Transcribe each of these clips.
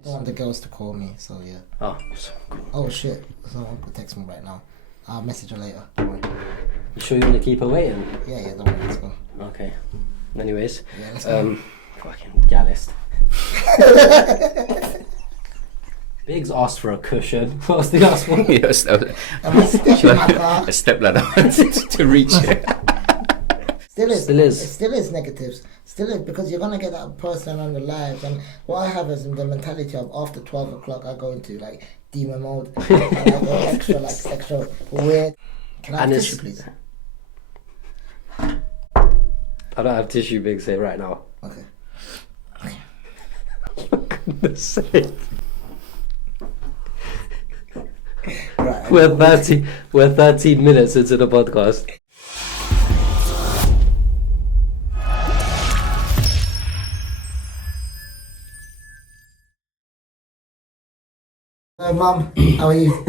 I don't want the girls to call me, so yeah. Oh, so cool. Oh shit, someone could text me right now. I'll message her later. Don't worry. You sure you want to keep her waiting? Yeah, don't worry, let's go. Okay. Anyways, Yeah, let's go. fucking gallist. Biggz asked for a cushion. What was the last one? Yes, Am I stuck in my car? a step ladder to reach it. Still is. Still is. It still is negatives. Still is, because you're gonna get that person on the live, and what I have is the mentality of after 12 o'clock I go into like demon mode and I go extra weird. Can I have tissue, please? I don't have tissue, Biggz, say right now. Okay. For goodness sake. Right. We're 13 minutes into the podcast. Hi, Mum. How are you?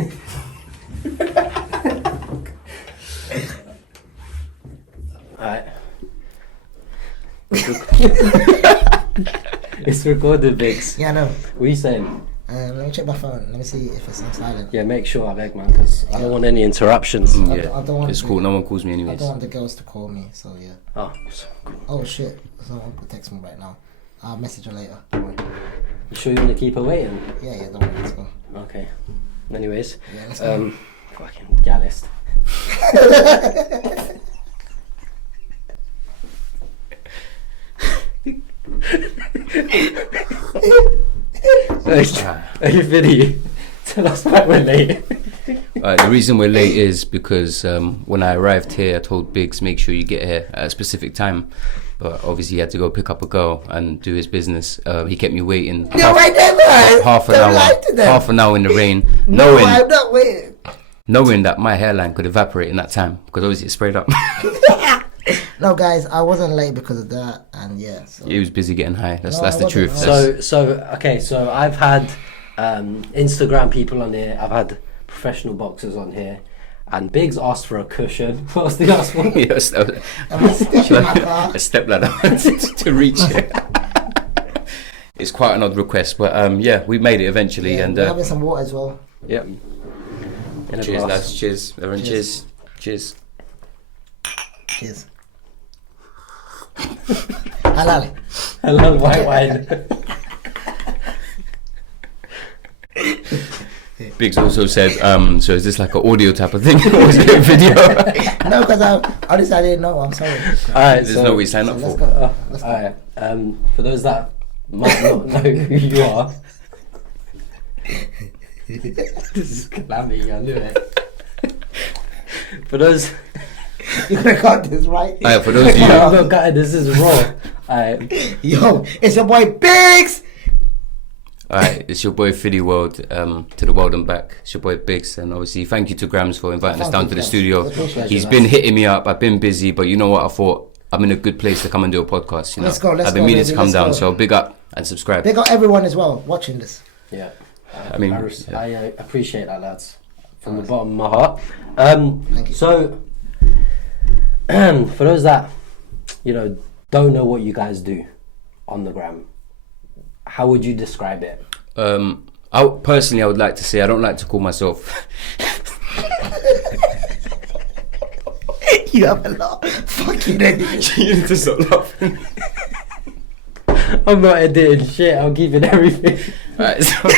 Alright. It's recorded, Biggz. Yeah, I know. What are you saying? Let me check my phone. Let me see if it's on silent. Yeah, make sure, I beg, man, because I don't want any interruptions. I Yeah, don't want it's cool. No one calls me I anyways. don't want the girls to call me, so yeah. Oh, so cool. Oh shit, someone could text me right now. I'll message her later. Don't worry. You sure you want to keep her waiting? Yeah, don't worry, let's go. Okay. Anyways, Yeah, let's go. fucking gallist. Hey, Fiddy, tell us why we're late. The reason we're late is because when I arrived here, I told Biggz make sure you get here at a specific time. But obviously, he had to go pick up a girl and do his business. He kept me waiting half an hour in the rain, No, I'm not waiting. knowing that my hairline could evaporate in that time because obviously it sprayed up. No, guys, I wasn't late because of that, and yeah. So. He was busy getting high. That's No, that's I the wasn't. truth. So I've had Instagram people on here. I've had professional boxers on here, and Biggz asked for a cushion. What was the last one? Yes, Am I stuck in my car? a step ladder to reach it. It's quite an odd request, but yeah, we made it eventually. Yeah, And we're having some water as well. yep. In a Cheers, glass. lads. Cheers, everyone. Cheers. Cheers. Cheers. Halal. Hello, white wine. Biggz also said, so is this like an audio type of thing or is it a video? No, because I didn't know. I'm sorry. Alright, There's no way to sign up Let's for. go. Let's go. Alright, for those that might not know who you are, this is calamity, I knew it. For those, You got this right. For those of you, oh no, guys, this is raw. Alright, Yo, it's your boy Biggz. alright, it's your boy FiddyWorld, to the world and back. It's your boy Biggz, and obviously thank you to Grams for inviting us Thank down you, to the guys. studio. Appreciate He's it, been guys. hitting me up. I've been busy, but you know what? I thought I'm in a good place to come and do a podcast. You know, Let's go, let's I've been go, meaning baby, to come let's down, go. so big up and subscribe. They got everyone as well watching this. yeah. I mean, I appreciate that, lads, from the bottom of my heart. Thank you. So, for those that don't know what you guys do on the gram, how would you describe it? I would like to say I don't like to call myself. You have a lot. Fucking idiot. You need to stop laughing. I'm not editing shit. I'm keeping everything. Alright, so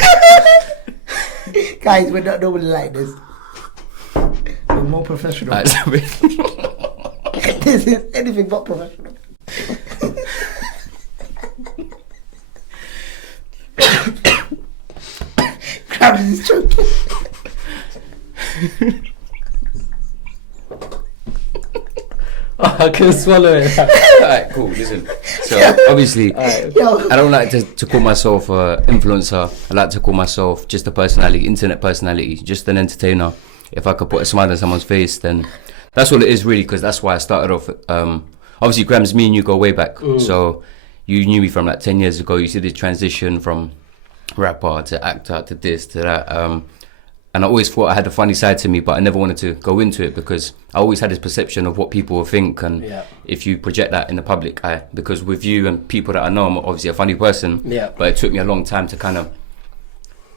Guys, we're not normally like this. We're more professional. alright, so This is anything but professional. Krabs is choking. I can swallow it. alright, cool. Listen, so obviously, Yo, I don't like to call myself an influencer. I like to call myself just a personality, internet personality, just an entertainer. If I could put a smile on someone's face, then that's all it is really, because that's why I started off. Obviously, Grams, me and you go way back. So you knew me from like 10 years ago. You see the transition from rapper to actor to this to that. And I always thought I had a funny side to me, but I never wanted to go into it because I always had this perception of what people will think, and if you project that in the public eye. Because with you and people that I know, I'm obviously a funny person, but it took me a long time to kind of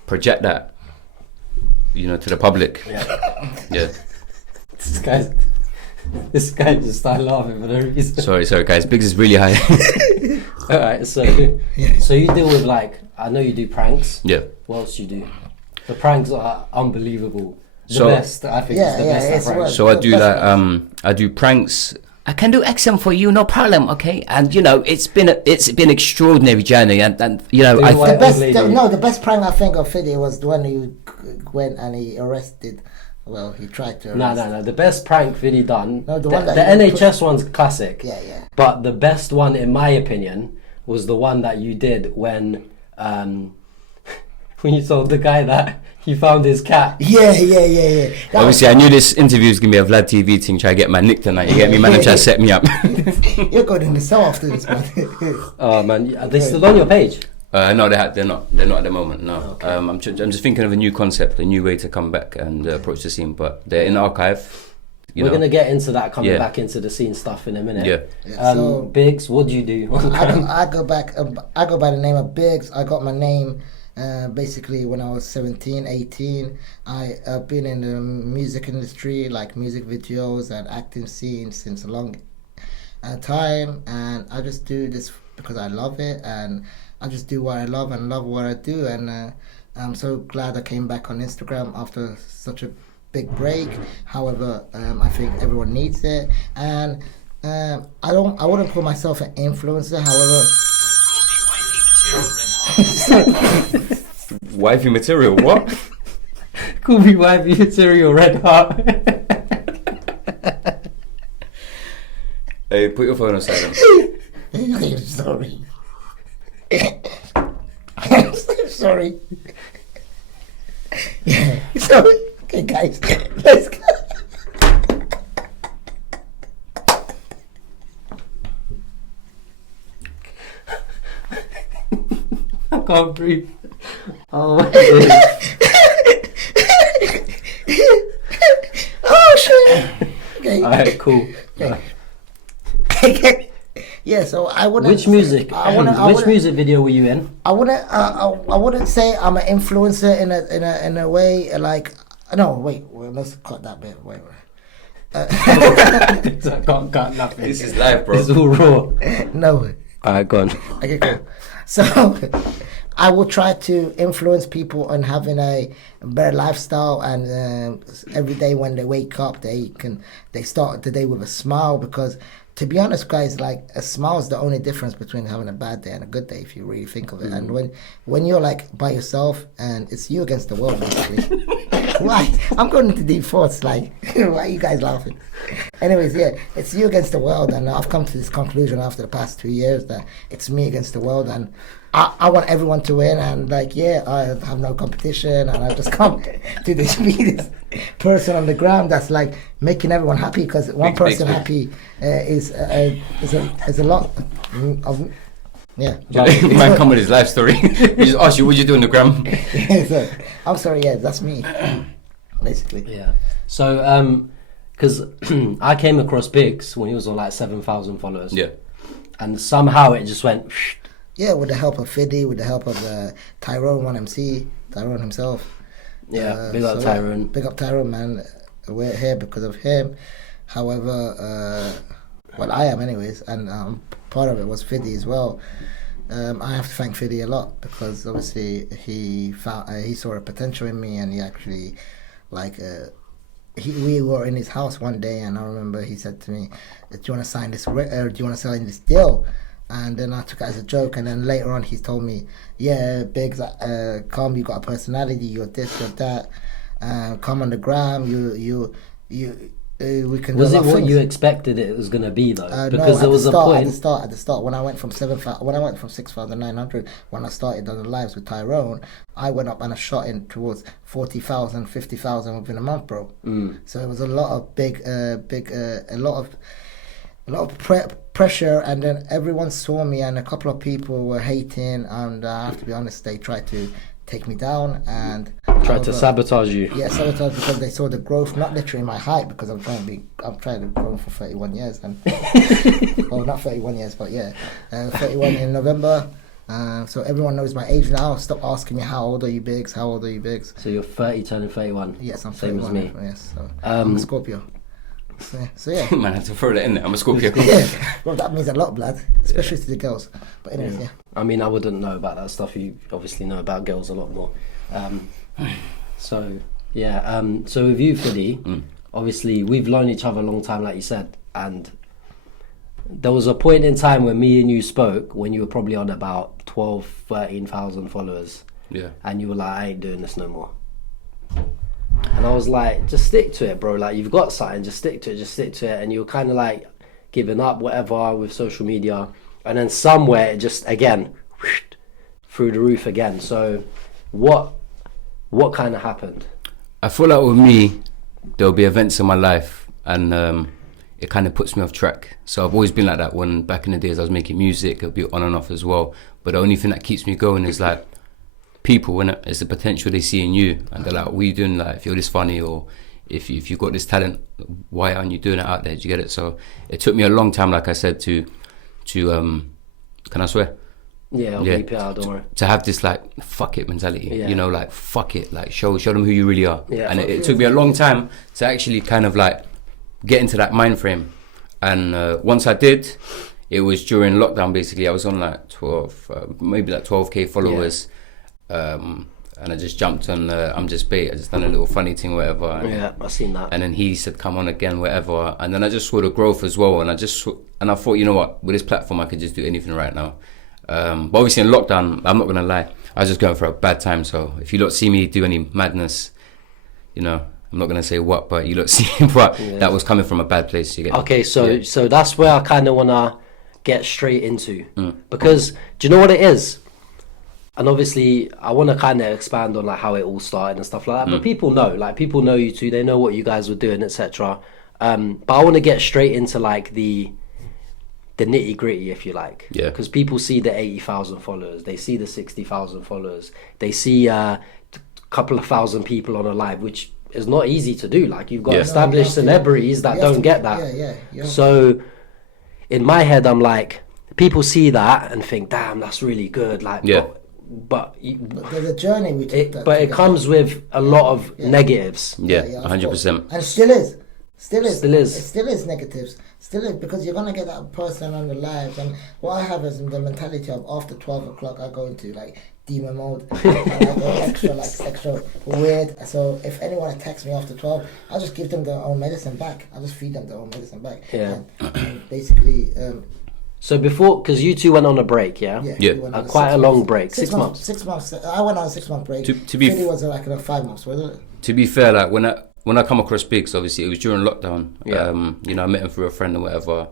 project that, you know, to the public. Yeah. This guy just started laughing for no reason. Sorry, guys. Biggz is really high. All right, so you deal with, like, I know you do pranks. Yeah. What else you do? The pranks are unbelievable. The So- best, I think, is the best it's at pranks. worth- So I do like I do pranks. I can do accent for you, no problem. Okay, and you know it's been extraordinary journey, and you know Do I you like- The best prank I think of Fiddy was the one you went and he arrested. Well, he tried to arrest. No. The best prank Fiddy done. No, the the one that the you NHS one's classic. Yeah. But the best one, in my opinion, was the one that you did when you told the guy that he found his cat. Yeah. obviously I knew this interview was gonna be a Vlad TV thing. Try to get my nick tonight. You get me, man? I'm trying to set me up. You're going in the cell after this, man. Oh man, are they still on your page? No, they're not. They're not at the moment. No. Okay. I'm just thinking of a new concept, a new way to come back and approach the scene. But they're in archive. We're gonna get into that coming Yeah. back into the scene stuff in a minute. Yeah. So- Biggz, what do you do? I go by the name of Biggz. I got my name basically when I was 17, 18. I've been in the music industry, like music videos and acting scene since a long time, and I just do this because I love it, and I just do what I love and love what I do, and I'm so glad I came back on Instagram after such a big break. However, I think everyone needs it, and I wouldn't call myself an influencer. However, Wifey material. What? Call me wifey material red heart. Hey, put your phone on silent. I'm sorry. I'm so sorry. Yeah. So, okay, guys, let's go. I can't breathe. Oh my days. Oh shit. Okay. Alright, cool. Okay. Yeah. So I wouldn't. Which music? Which music video were you in? I wouldn't say I'm an influencer in a way like. No, wait. Well, let's cut that bit. Wait. I can't cut nothing. This is live, bro. It's all raw. No. Alright, go on. Okay, cool. So, I will try to influence people on having a better lifestyle, and every day when they wake up, they start the day with a smile. Because, to be honest, guys, like a smile is the only difference between having a bad day and a good day, if you really think of it. And when you're like by yourself and it's you against the world, basically. Why? I'm going into deep thoughts. Like, why are you guys laughing? Anyways, yeah, it's you against the world, and I've come to this conclusion after the past 2 years that it's me against the world, and I want everyone to win, and like, yeah, I have no competition, and I just come to this be this person on the ground that's like making everyone happy, because one person happy is a lot of. Yeah. Man, come with his life story. We just asked you, what you do on the gram? So, I'm sorry, yeah, that's me, basically. Yeah. So, because I came across Biggz when he was on like 7,000 followers. Yeah. And somehow it just went. Yeah, with the help of Fiddy, with the help of Tyrone 1MC, Tyrone himself. Yeah, big up Tyrone. Big up Tyrone, man. We're here because of him. However, well, I am anyways, and part of it was Fiddy as well. I have to thank Fiddy a lot, because obviously he saw a potential in me, and he actually, like, we were in his house one day, and I remember he said to me, "Do you want to sign this? Do you want to sign this deal?" And then I took it as a joke, and then later on he told me, "Yeah, Biggz, come, you got a personality, you're this, you're that. Come on the gram, we can." Was do a it lot of what things." you expected it was gonna be though? Because there was a point. at the start, when I went from 6,900, when I started on the lives with Tyrone, I went up and I shot in towards 40,000, 50,000 within a month, bro. So it was a lot of a lot of pressure, and then everyone saw me, and a couple of people were hating, and I have to be honest, they tried to take me down and Tried to sabotage you. Yeah, sabotage, because they saw the growth, not literally my height, because I'm trying to grow for 31 years, and well, not 31 years, but yeah, 31 in November, So everyone knows my age now. Stop asking me how old are you, Biggz? How old are you, Biggz? So you're 30 turning 31. Yes, I'm same 31. as me. Yes, so I'm a Scorpio. So yeah. Man, I had to throw that in there. I'm a Scorpio. Yeah. Well, that means a lot, blood, especially to the girls. But anyways, yeah. I mean, I wouldn't know about that stuff. You obviously know about girls a lot more. So yeah. So with you, Fiddy, obviously we've known each other a long time, like you said, and there was a point in time when me and you spoke when you were probably on about 12, 13,000 followers. Yeah. And you were like, I ain't doing this no more. And I was like, just stick to it, bro. Like, you've got something, just stick to it. And you were kind of like giving up, whatever, with social media. And then somewhere it just, again, through the roof again. So what kind of happened? I feel like with me, there'll be events in my life and it kind of puts me off track. So I've always been like that. When back in the days I was making music, it'll be on and off as well. But the only thing that keeps me going is like people, innit? It's the potential they see in you, and they're like, what are you doing? Like, if you're this funny, or if you've got this talent, why aren't you doing it out there? Do you get it? So it took me a long time, like I said, to can I swear? Yeah, I'll bleep it out, don't worry. To have this like fuck it mentality, Yeah. you know, like fuck it, like show them who you really are. Yeah. And it took me a long time to actually kind of like get into that mind frame. And once I did, it was during lockdown. Basically, I was on like 12, maybe like 12k followers. And I just jumped on I'm Just Bait. I just done a little funny thing, whatever. And, Yeah, I've seen that. and then he said, come on again, whatever. And then I just saw the growth as well. And I thought, you know what, with this platform, I could just do anything right now. But obviously in lockdown, I'm not going to lie, I was just going for a bad time. So if you lot see me do any madness, you know, I'm not going to say what, but you lot see, but that was coming from a bad place. You get Okay, so that's where I kind of want to get straight into. Because, do you know what it is? And obviously, I want to kind of expand on like how it all started and stuff like that. But people know you two. They know what you guys were doing, etc. But I want to get straight into like the nitty gritty, if you like. Yeah. Because people see the 80,000 followers, they see the 60,000 followers, they see a couple of thousand people on a live, which is not easy to do. Like, you've got established celebrities that don't get that. So in my head, I'm like, people see that and think, damn, that's really good. Like, but there's a journey we took. But it comes with a lot of negatives. 100%. And it still is. It still is negatives. Still is, because you're gonna get that person on the live. And what I have is the mentality of after 12 o'clock, I go into like demon mode and I go extra weird. So if anyone attacks me after 12, I'll just give them their own medicine back. I'll just feed them their own medicine back. Yeah. And basically. So before, because you two went on a break, quite a long break, 6 months. 6 months. I went on a 6 month break. To be Fiddy was like 5 months, wasn't it? To be fair, like when I come across Biggz, obviously it was during lockdown. You know, I met him through a friend or whatever,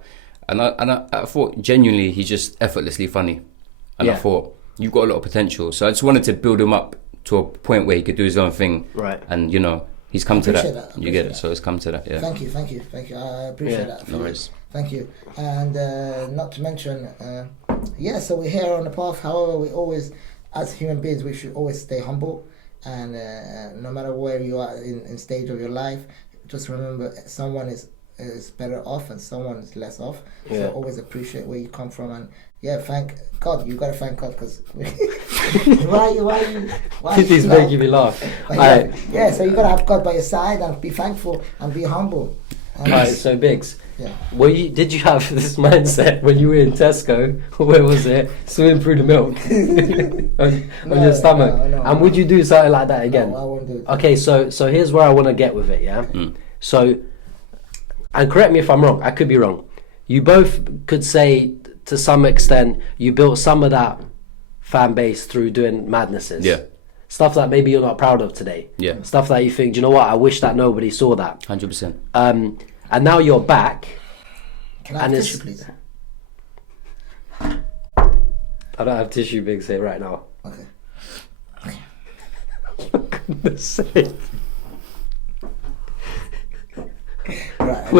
and I thought genuinely he's just effortlessly funny, and I thought you've got a lot of potential. So I just wanted to build him up to a point where he could do his own thing, right? And you know, he's come to that. You get it. So it's come to that. Yeah. Thank you. I appreciate that. No worries. Thank you. And not to mention, so we're here on the path. However, we always, as human beings, we should always stay humble. And no matter where you are in stage of your life, just remember someone is better off and someone is less off. So always appreciate where you come from. And thank God. You gotta thank God, because why This is making me laugh. So you gotta have God by your side and be thankful and be humble. Alright, so Biggz, did you have this mindset when you were in Tesco, where was it, swimming through the milk on your stomach? No, and would you do something like that again? No, I won't do it. Okay, so here's where I want to get with it, So, and correct me if I'm wrong, I could be wrong. You both could say, to some extent, you built some of that fan base through doing madnesses. Yeah. Stuff that maybe you're not proud of today. Yeah. Stuff that you think, do you know what, I wish that nobody saw that. 100%. And now you're back. Can I have tissue, please? I don't have tissue, Biggz, here right now. Okay. For goodness sake. Right.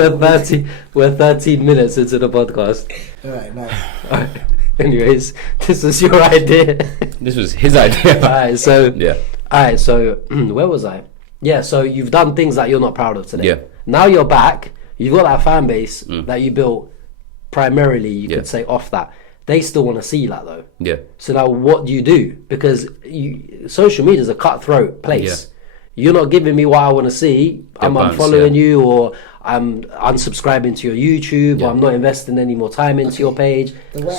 We're 13 minutes into the podcast. Right, nice. Anyways, this is your idea. This was his idea. Alright, so where was I? Yeah, so you've done things that you're not proud of today. Yeah. Now you're back. You've got that fan base that you built primarily, you could say, off that. they still want to see that though. Yeah. So now what do you do? Because social media is a cutthroat place. You're not giving me what I want to see. I'm unfollowing you, or I'm unsubscribing to your YouTube, or I'm not investing any more time into your page. The way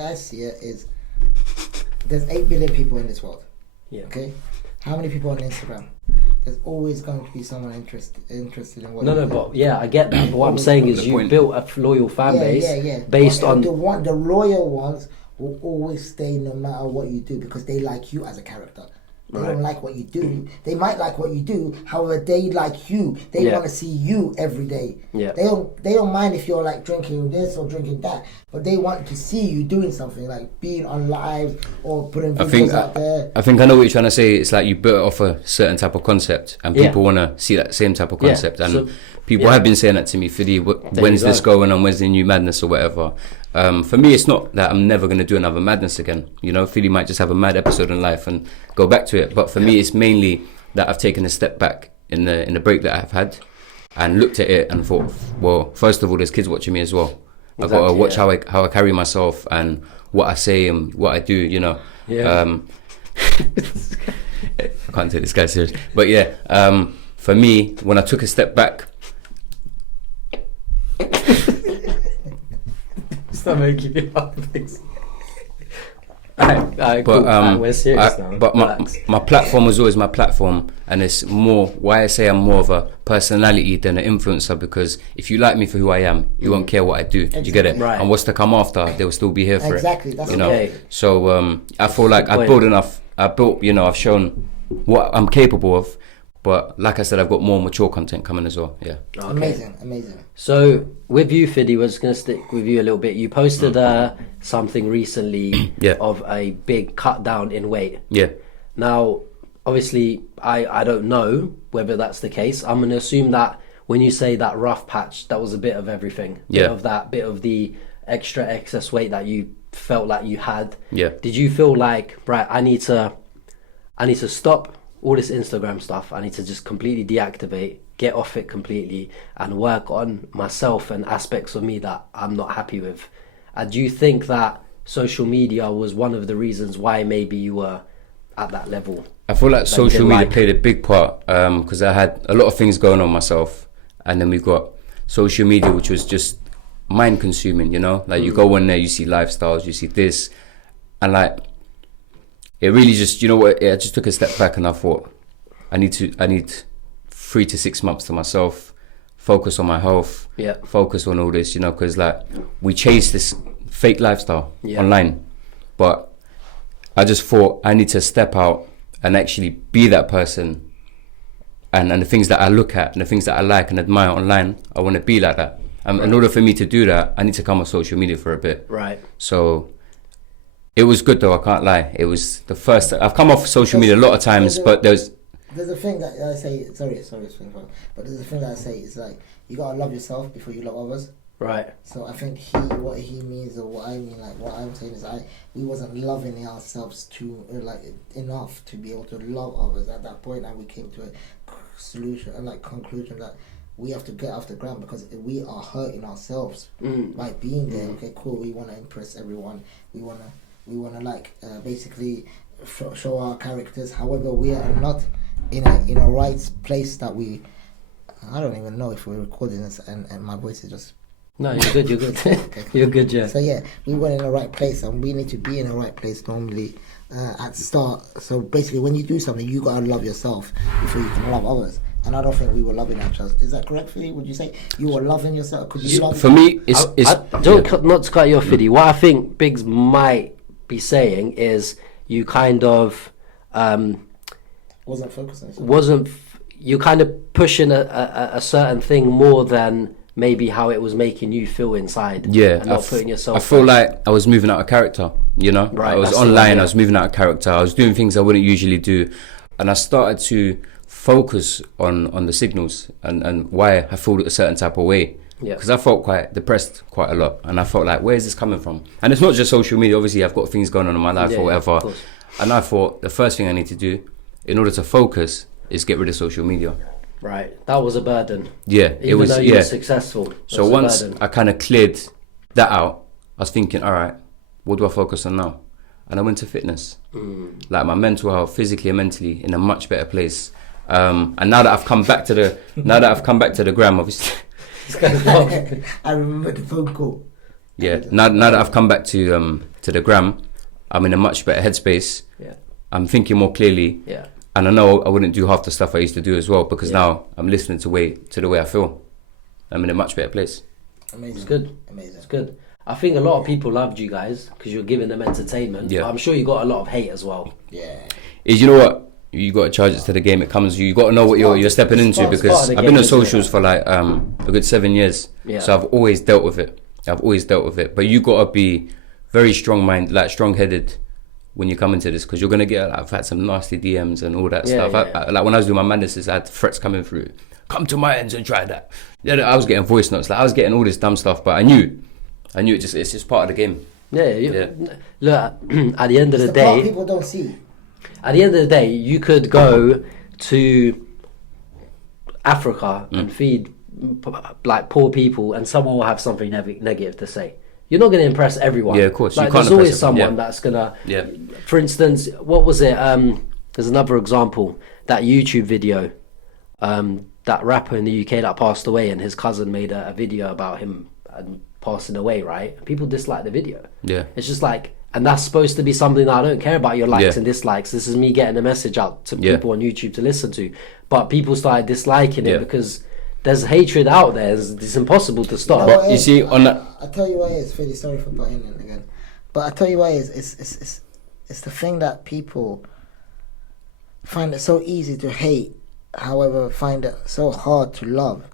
I see it is, there's 8 billion people in this world. Yeah. Okay. How many people on Instagram? There's always going to be someone interested in what. No, but I get that. But what I'm saying is, you built a loyal fan base based on the loyal ones will always stay no matter what you do because they like you as a character. They don't like what you do. They might like what you do. However, they like you. They want to see you every day. Yeah. They don't mind if you're like drinking this or drinking that, but they want to see you doing something, like being on live or putting videos out there. I think I know what you're trying to say. It's like you built it off a certain type of concept, and people want to see that same type of concept. And people have been saying that to me, Fiddy, when's this going on? When's the new madness or whatever? For me, it's not that I'm never going to do another madness again. You know, Fiddy might just have a mad episode in life and go back to it. But for me, it's mainly that I've taken a step back in the break that I've had and looked at it and thought, well, first of all, there's kids watching me as well. I've got to watch how I carry myself and what I say and what I do, you know. Yeah. I can't take this guy serious. But for me, when I took a step back... Stop making me laugh, please. We're serious now. But my platform was always my platform, and it's more why I say I'm more of a personality than an influencer, because if you like me for who I am, you won't care what I do. Do you get it? Right. And what's to come after, they will still be here for exactly. it. That's you know. Okay. So I feel like I built enough. I've shown what I'm capable of. But like I said, I've got more mature content coming as well. Yeah. Okay. Amazing. So with you, Fiddy, we're just going to stick with you a little bit. You posted something recently of a big cut down in weight. Yeah. Now, obviously, I don't know whether that's the case. I'm going to assume that when you say that rough patch, that was a bit of everything. Bit of the extra excess weight that you felt like you had. Yeah. Did you feel like, right, I need to stop all this Instagram stuff, I need to just completely deactivate, get off it completely, and work on myself and aspects of me that I'm not happy with? And do you think that social media was one of the reasons why maybe you were at that level? I feel like social media played a big part, because I had a lot of things going on myself, and then we've got social media, which was just mind consuming, you know? Like you go on there, you see lifestyles, you see this, and like it really just, you know what, I just took a step back and I thought, I need 3 to 6 months to myself, focus on my health, focus on all this, you know, because like we chase this fake lifestyle online, but I just thought I need to step out and actually be that person, and the things that I look at and the things that I like and admire online, I want to be like that. In order for me to do that, I need to come on social media for a bit. Right. So it was good though, I can't lie. It was the first. I've come off social media a lot of times, but there's a thing that I say. Sorry, but there's a thing that I say is like you gotta love yourself before you love others. Right. So I think what he means, or what I mean, like what I'm saying is, we wasn't loving ourselves too enough to be able to love others at that point, and we came to a solution and conclusion that we have to get off the ground because we are hurting ourselves by being there. Okay, cool. We want to impress everyone. We want to basically show our characters. However, we are not in a right place that we. I don't even know if we're recording this, and my voice is just. No, you're good. You're good. Okay. You're good, yeah. So yeah, we weren't in the right place, and we need to be in the right place normally at the start. So basically, when you do something, you gotta love yourself before you can love others. And I don't think we were loving ourselves. Is that correct, Fiddy? Would you say you were loving yourself? Could you love? For me, it's not to cut you off, Fiddy. What I think Biggz might be saying is you kind of wasn't focusing. You kind of pushing a certain thing more than maybe how it was making you feel inside. Yeah, and not putting yourself. I feel like I was moving out of character. You know, right, I was online. I was moving out of character. I was doing things I wouldn't usually do, and I started to focus on the signals and why I feel a certain type of way. Yeah. Because I felt quite depressed quite a lot, and I felt like, where is this coming from? And it's not just social media. Obviously, I've got things going on in my life or whatever. And I thought the first thing I need to do in order to focus is get rid of social media. Right, that was a burden. Yeah, it was. Even though you were successful. So once I kind of cleared that out, I was thinking, all right, what do I focus on now? And I went to fitness. Like my mental health, physically and mentally, in a much better place. And now that I've come back to the gram, obviously. I remember the phone call. Yeah. Now that I've come back to the gram, I'm in a much better headspace. Yeah. I'm thinking more clearly. Yeah. And I know I wouldn't do half the stuff I used to do as well, because now I'm listening to the way I feel. I'm in a much better place. Amazing. It's good. Amazing. It's good. I think a lot of people loved you guys because you're giving them entertainment. Yeah. But I'm sure you got a lot of hate as well. Yeah. You know what? You got to charge it to the game. It comes. You got to know what you're stepping into, because I've been on socials for like a good 7 years. Yeah. So I've always dealt with it. But you got to be very strong-headed when you come into this, because you're gonna get. I've had some nasty DMs and all that stuff. I, like when I was doing my madnesses, I had threats coming through. Come to my ends and try that. Yeah, I was getting voice notes. Like I was getting all this dumb stuff, but I knew it's just part of the game. Yeah. Look, at the end of the The part day, people don't see. at the end of the day, you could go to Africa and feed like poor people, and someone will have something negative to say. You're not going to impress everyone. Yeah, of course. Like, You can't there's always impress everyone, someone that's gonna. Yeah. For instance, what was it? There's another example. That YouTube video, that rapper in the UK that passed away, and his cousin made a video about him passing away. Right? People dislike the video. Yeah. It's just like, and that's supposed to be something that I don't care about your likes Yeah. and dislikes. This is me getting a message out to Yeah. people on YouTube to listen to. But people started disliking it Yeah. because there's hatred out there. It's impossible to stop. No, But you see, on that. I tell you why it is, Fiddy, sorry for butting in again. But I tell you why it is, it's the thing that people find it so easy to hate, however, find it so hard to love.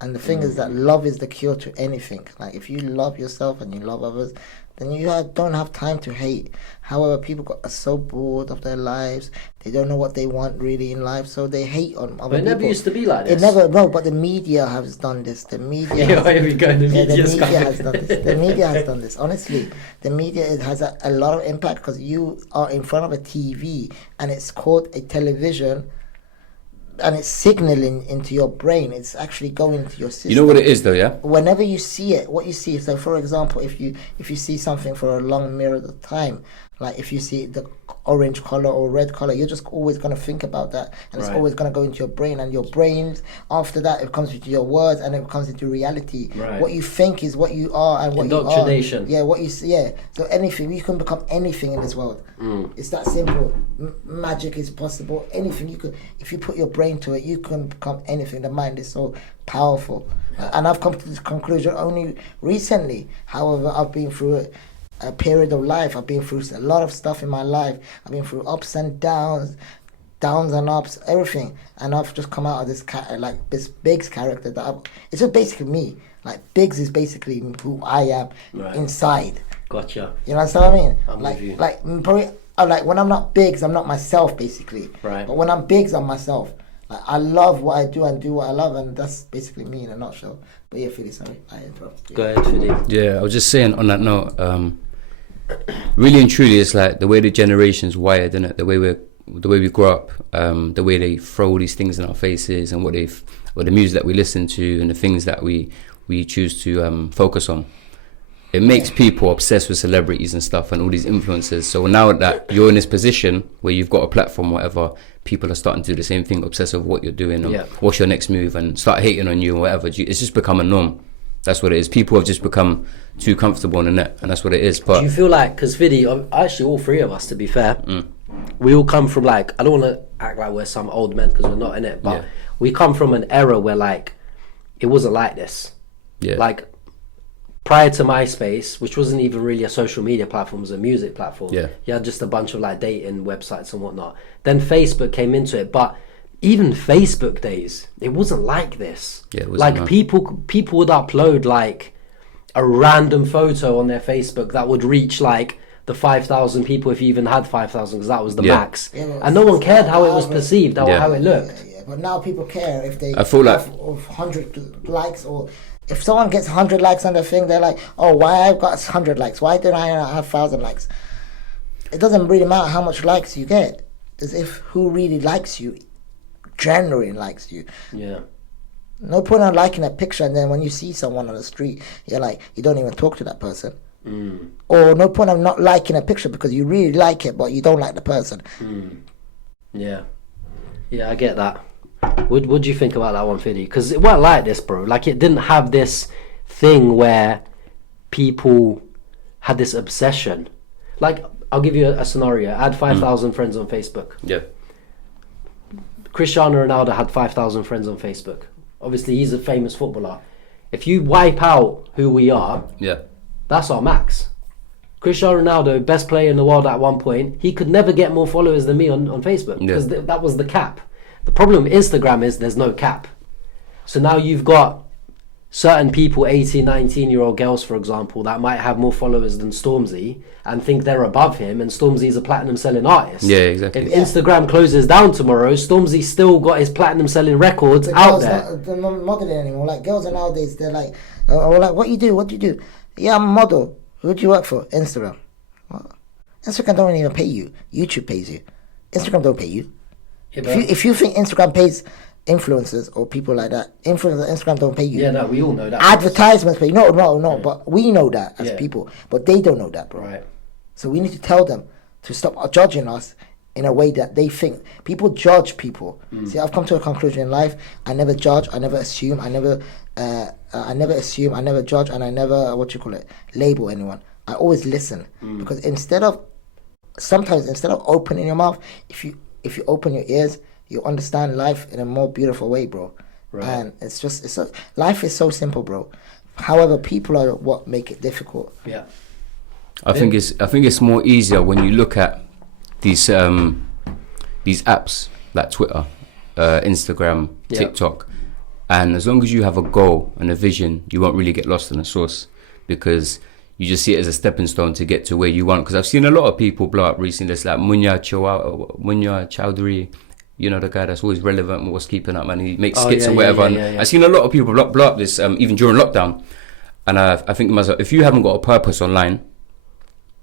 And the thing is that love is the cure to anything. Like, if you love yourself and you love others, then you don't have time to hate. However, people are so bored of their lives. They don't know what they want really in life, so they hate on other But it never people. used to be like this. But the media has done this. The media Yeah, here we go. The the media's media coming. has done this. The media has done this. Honestly, the media has a lot of impact, because you are in front of a TV and it's called a television, and it's signaling into your brain. It's actually going into your system. You know what it is, though, yeah. Whenever you see it, what you see. So, for example, if you see something for a long period of time, like if you see the orange color or red color, you're just always going to think about that, and it's Right. always going to go into your brain, and your brain, after that, it comes into your words, and it comes into reality. Right. What you think is what you are, and what you are. Indoctrination. Yeah, what you see. Yeah. So anything, you can become anything in this world. It's that simple. Magic is possible. Anything you could, if you put your brain to it, you can become anything. The mind is so powerful, and I've come to this conclusion only recently. However, I've been through a period of life. I've been through a lot of stuff in my life. I've been through ups and downs and ups, everything. And I've just come out of this this Biggz character it's just basically me. Like, Biggz is basically who I am inside. Gotcha. You know what I mean? I'm with you. Probably, like when I'm not Biggz, I'm not myself basically. Right. But when I'm Biggz, I'm myself. Like, I love what I do and do what I love, and that's basically me in a nutshell. But yeah, Fiddy, sorry, I interrupted you. Go ahead, Fiddy. Yeah, I was just saying on that note, really and truly, it's like the way the generation's wired, isn't it? The way we grow up, the way they throw these things in our faces, and what the music that we listen to, and the things that we choose to focus on. It makes people obsessed with celebrities and stuff and all these influencers. So now that you're in this position where you've got a platform, whatever, people are starting to do the same thing, obsessed with what you're doing, and what's your next move, and start hating on you or whatever. It's just become a norm. That's what it is. People have just become too comfortable in the net, and that's what it is. But do you feel like, because Fiddy, actually all three of us, to be fair, we all come from, like, I don't want to act like we're some old men because we're not in it, but we come from an era where, like, it wasn't like this. Yeah. Like, prior to MySpace, which wasn't even really a social media platform, it was a music platform. Yeah. You had just a bunch of, like, dating websites and whatnot. Then Facebook came into it, but even Facebook days, it wasn't like this. Yeah, it wasn't, like, no. people would upload, like, a random photo on their Facebook that would reach, like, the 5,000 people, if you even had 5,000, because that was the max. Yeah, well, and no one cared how it was perceived, or how it looked. Yeah. But now people care if they I feel like- have 100 likes, or if someone gets 100 likes on their thing, they're like, oh, why I've got 100 likes? Why didn't I have 1,000 likes? It doesn't really matter how much likes you get. It's if who really likes you, genuinely likes you. Yeah. No point on liking a picture, and then when you see someone on the street, you're like, you don't even talk to that person. Or no point of not liking a picture because you really like it, but you don't like the person. Yeah, I get that. What do you think about that one, Fiddy? Because it weren't like this, bro. Like, it didn't have this thing where people had this obsession. Like, I'll give you a scenario. I had 5,000 friends on Facebook. Yeah. Cristiano Ronaldo had 5,000 friends on Facebook. Obviously, he's a famous footballer. If you wipe out who we are, that's our max. Cristiano Ronaldo, best player in the world at one point, he could never get more followers than me on Facebook because that was the cap. The problem with Instagram is there's no cap. So now you've got certain people, 18, 19-year-old girls, for example, that might have more followers than Stormzy and think they're above him, and Stormzy's a platinum-selling artist. Yeah, exactly. If Instagram closes down tomorrow, Stormzy's still got his platinum-selling records out there. They're not modeling anymore. Like, girls are nowadays, they're like, like, what do you do? Yeah, I'm a model. Who do you work for? Instagram. What? Instagram don't even pay you. YouTube pays you. Instagram don't pay you. Yeah, if you think Instagram pays influencers or people like that, influencers on Instagram don't pay you. Yeah, no, we all know that. Advertisements pay you. No, but we know that as people. But they don't know that, bro. Right. So we need to tell them to stop judging us in a way that they think. People judge people. See, I've come to a conclusion in life. I never judge. I never assume. I never judge, and I never label anyone. I always listen because instead of opening your mouth, if you open your ears, you understand life in a more beautiful way, bro. Right. And life is so simple, bro. However, people are what make it difficult. Yeah. I think it's more easier when you look at these apps like Twitter, Instagram, TikTok, and as long as you have a goal and a vision, you won't really get lost in the source because you just see it as a stepping stone to get to where you want. Because I've seen a lot of people blow up recently. It's like Munya Chowdhury, you know, the guy that's always relevant with what's keeping up, man. He makes skits and whatever. I've seen a lot of people blow up this even during lockdown. And I think to myself, if you haven't got a purpose online,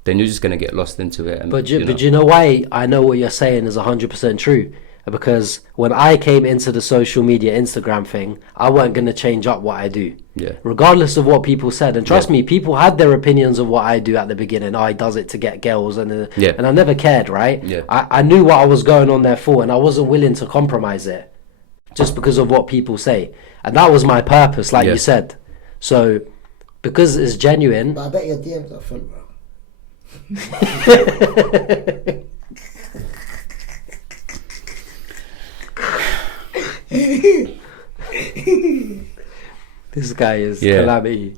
then you're just going to get lost into it. And, but you know why I know what you're saying is 100% true? Because when I came into the social media Instagram thing, I weren't going to change up what I do. Yeah. Regardless of what people said. And trust me, people had their opinions of what I do at the beginning. Oh, he does it to get girls. And I never cared, right? Yeah. I knew what I was going on there for, and I wasn't willing to compromise it just because of what people say. And that was my purpose, like you said. So, because it's genuine... But I bet your DMs are full, bro. This guy is calamity.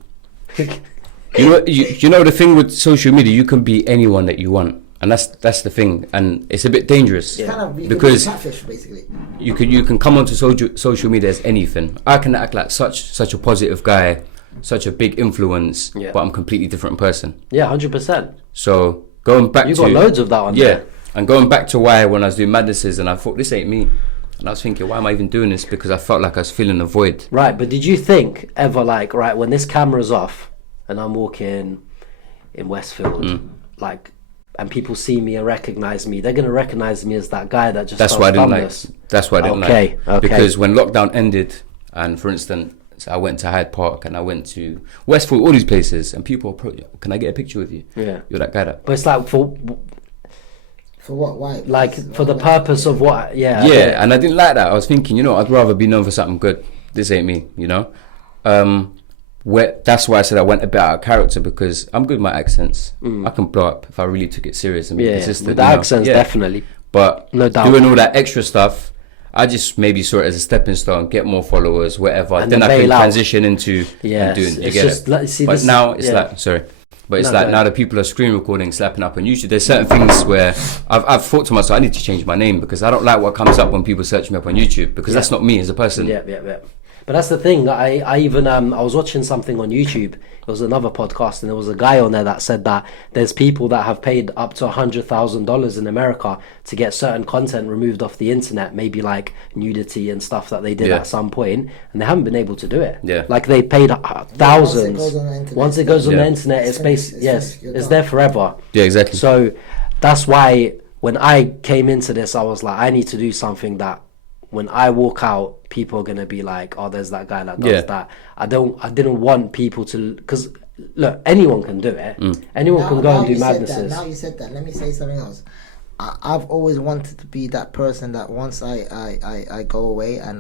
you know the thing with social media, you can be anyone that you want, and that's the thing, and it's a bit dangerous because catfish, basically. You can come onto social media as anything. I can act like such a positive guy, such a big influence, but I'm a completely different person. Yeah, 100%. So going back, you got loads of that on there. And going back to why when I was doing madnesses, and I thought this ain't me. And I was thinking, why am I even doing this? Because I felt like I was feeling a void. Right, but did you think ever like, right, when this camera's off and I'm walking in Westfield, like, and people see me and recognize me, they're going to recognize me as that guy that just That's why I didn't like. That's why I didn't like. Okay. Because when lockdown ended, and for instance, I went to Hyde Park and I went to Westfield, all these places, and people approach, can I get a picture with you? Yeah. You're that guy that... But it's like for what? Why? Like for the purpose of what? Yeah. Yeah, and I didn't like that. I was thinking, I'd rather be known for something good. This ain't me, That's why I said I went a bit out of character, because I'm good with my accents. I can blow up if I really took it serious and be consistent. The accents definitely. But no doubt. Doing all that extra stuff, I just maybe saw it as a stepping stone, get more followers, whatever. And then I can transition into and doing. You get it? But now it's like, sorry. But it's now that people are screen recording, slapping up on YouTube. There's certain things where I've thought to myself, I need to change my name because I don't like what comes up when people search me up on YouTube, because that's not me as a person. Yeah. But that's the thing. I even I was watching something on YouTube. It was another podcast, and there was a guy on there that said that there's people that have paid up to $100,000 in America to get certain content removed off the internet, maybe like nudity and stuff that they did at some point, and they haven't been able to do it. Yeah. Like they paid thousands. Once it goes on the internet, it's there forever. Yeah, exactly. So that's why when I came into this, I was like, I need to do something that when I walk out, people are gonna be like, "Oh, there's that guy that does that." I didn't want people to, because look, anyone can do it. Anyone can go and do you said madnesses. now you said that. Let me say something else. I've always wanted to be that person that once I go away and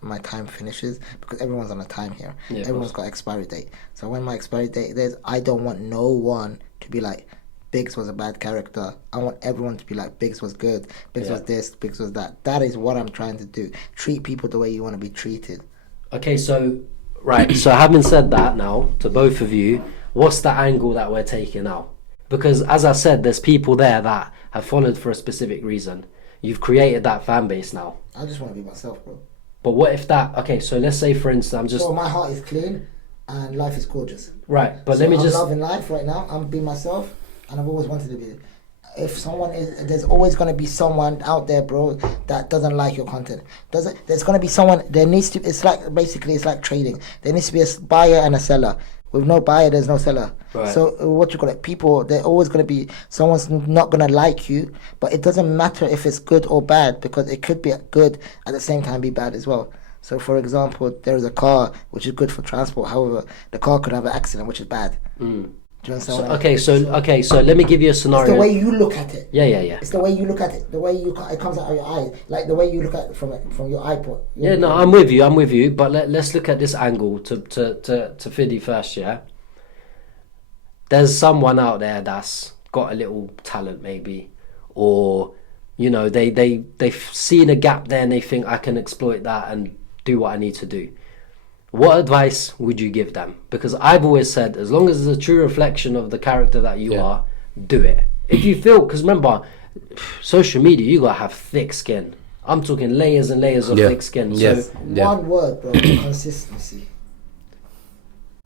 my time finishes, because everyone's on a time here. Yeah, everyone's got expiry date. So when my expiry date is, I don't want no one to be like, Biggz was a bad character. I want everyone to be like, Biggz was good. Biggz was this. Biggz was that. That is what I'm trying to do. Treat people the way you want to be treated. Okay, so right. So having said that, now to both of you, what's the angle that we're taking now? Because as I said, there's people there that have followed for a specific reason. You've created that fan base now. I just want to be myself, bro. But what if that? Okay, so let's say for instance, I'm just. So my heart is clean, and life is gorgeous. Right, but So let me I'm just. loving life right now. I'm being myself, and I've always wanted to be. If someone is, there's always gonna be someone out there, bro, that doesn't like your content. There's gonna be someone. There needs to. It's like basically, it's like trading. There needs to be a buyer and a seller. With no buyer, there's no seller. Right. So what you call it? People, they're always gonna be. Someone's not gonna like you, but it doesn't matter if it's good or bad, because it could be good at the same time be bad as well. So for example, there is a car which is good for transport. However, the car could have an accident which is bad. Do you understand? what I mean? Okay, so let me give you a It's scenario. the way you look at it. Yeah. It's the way you look at it. The way it comes out of your eyes, like the way you look at it from your eye point. Yeah, no, I'm with you. But let's look at this angle to Fiddy first. Yeah, there's someone out there that's got a little talent, maybe, or you know, they've seen a gap there and they think I can exploit that and do what I need to do. What advice would you give them? Because I've always said, as long as it's a true reflection of the character that you are, do it. If you feel, because remember, social media, you gotta have thick skin. I'm talking layers and layers of thick skin. So, One word, bro: consistency.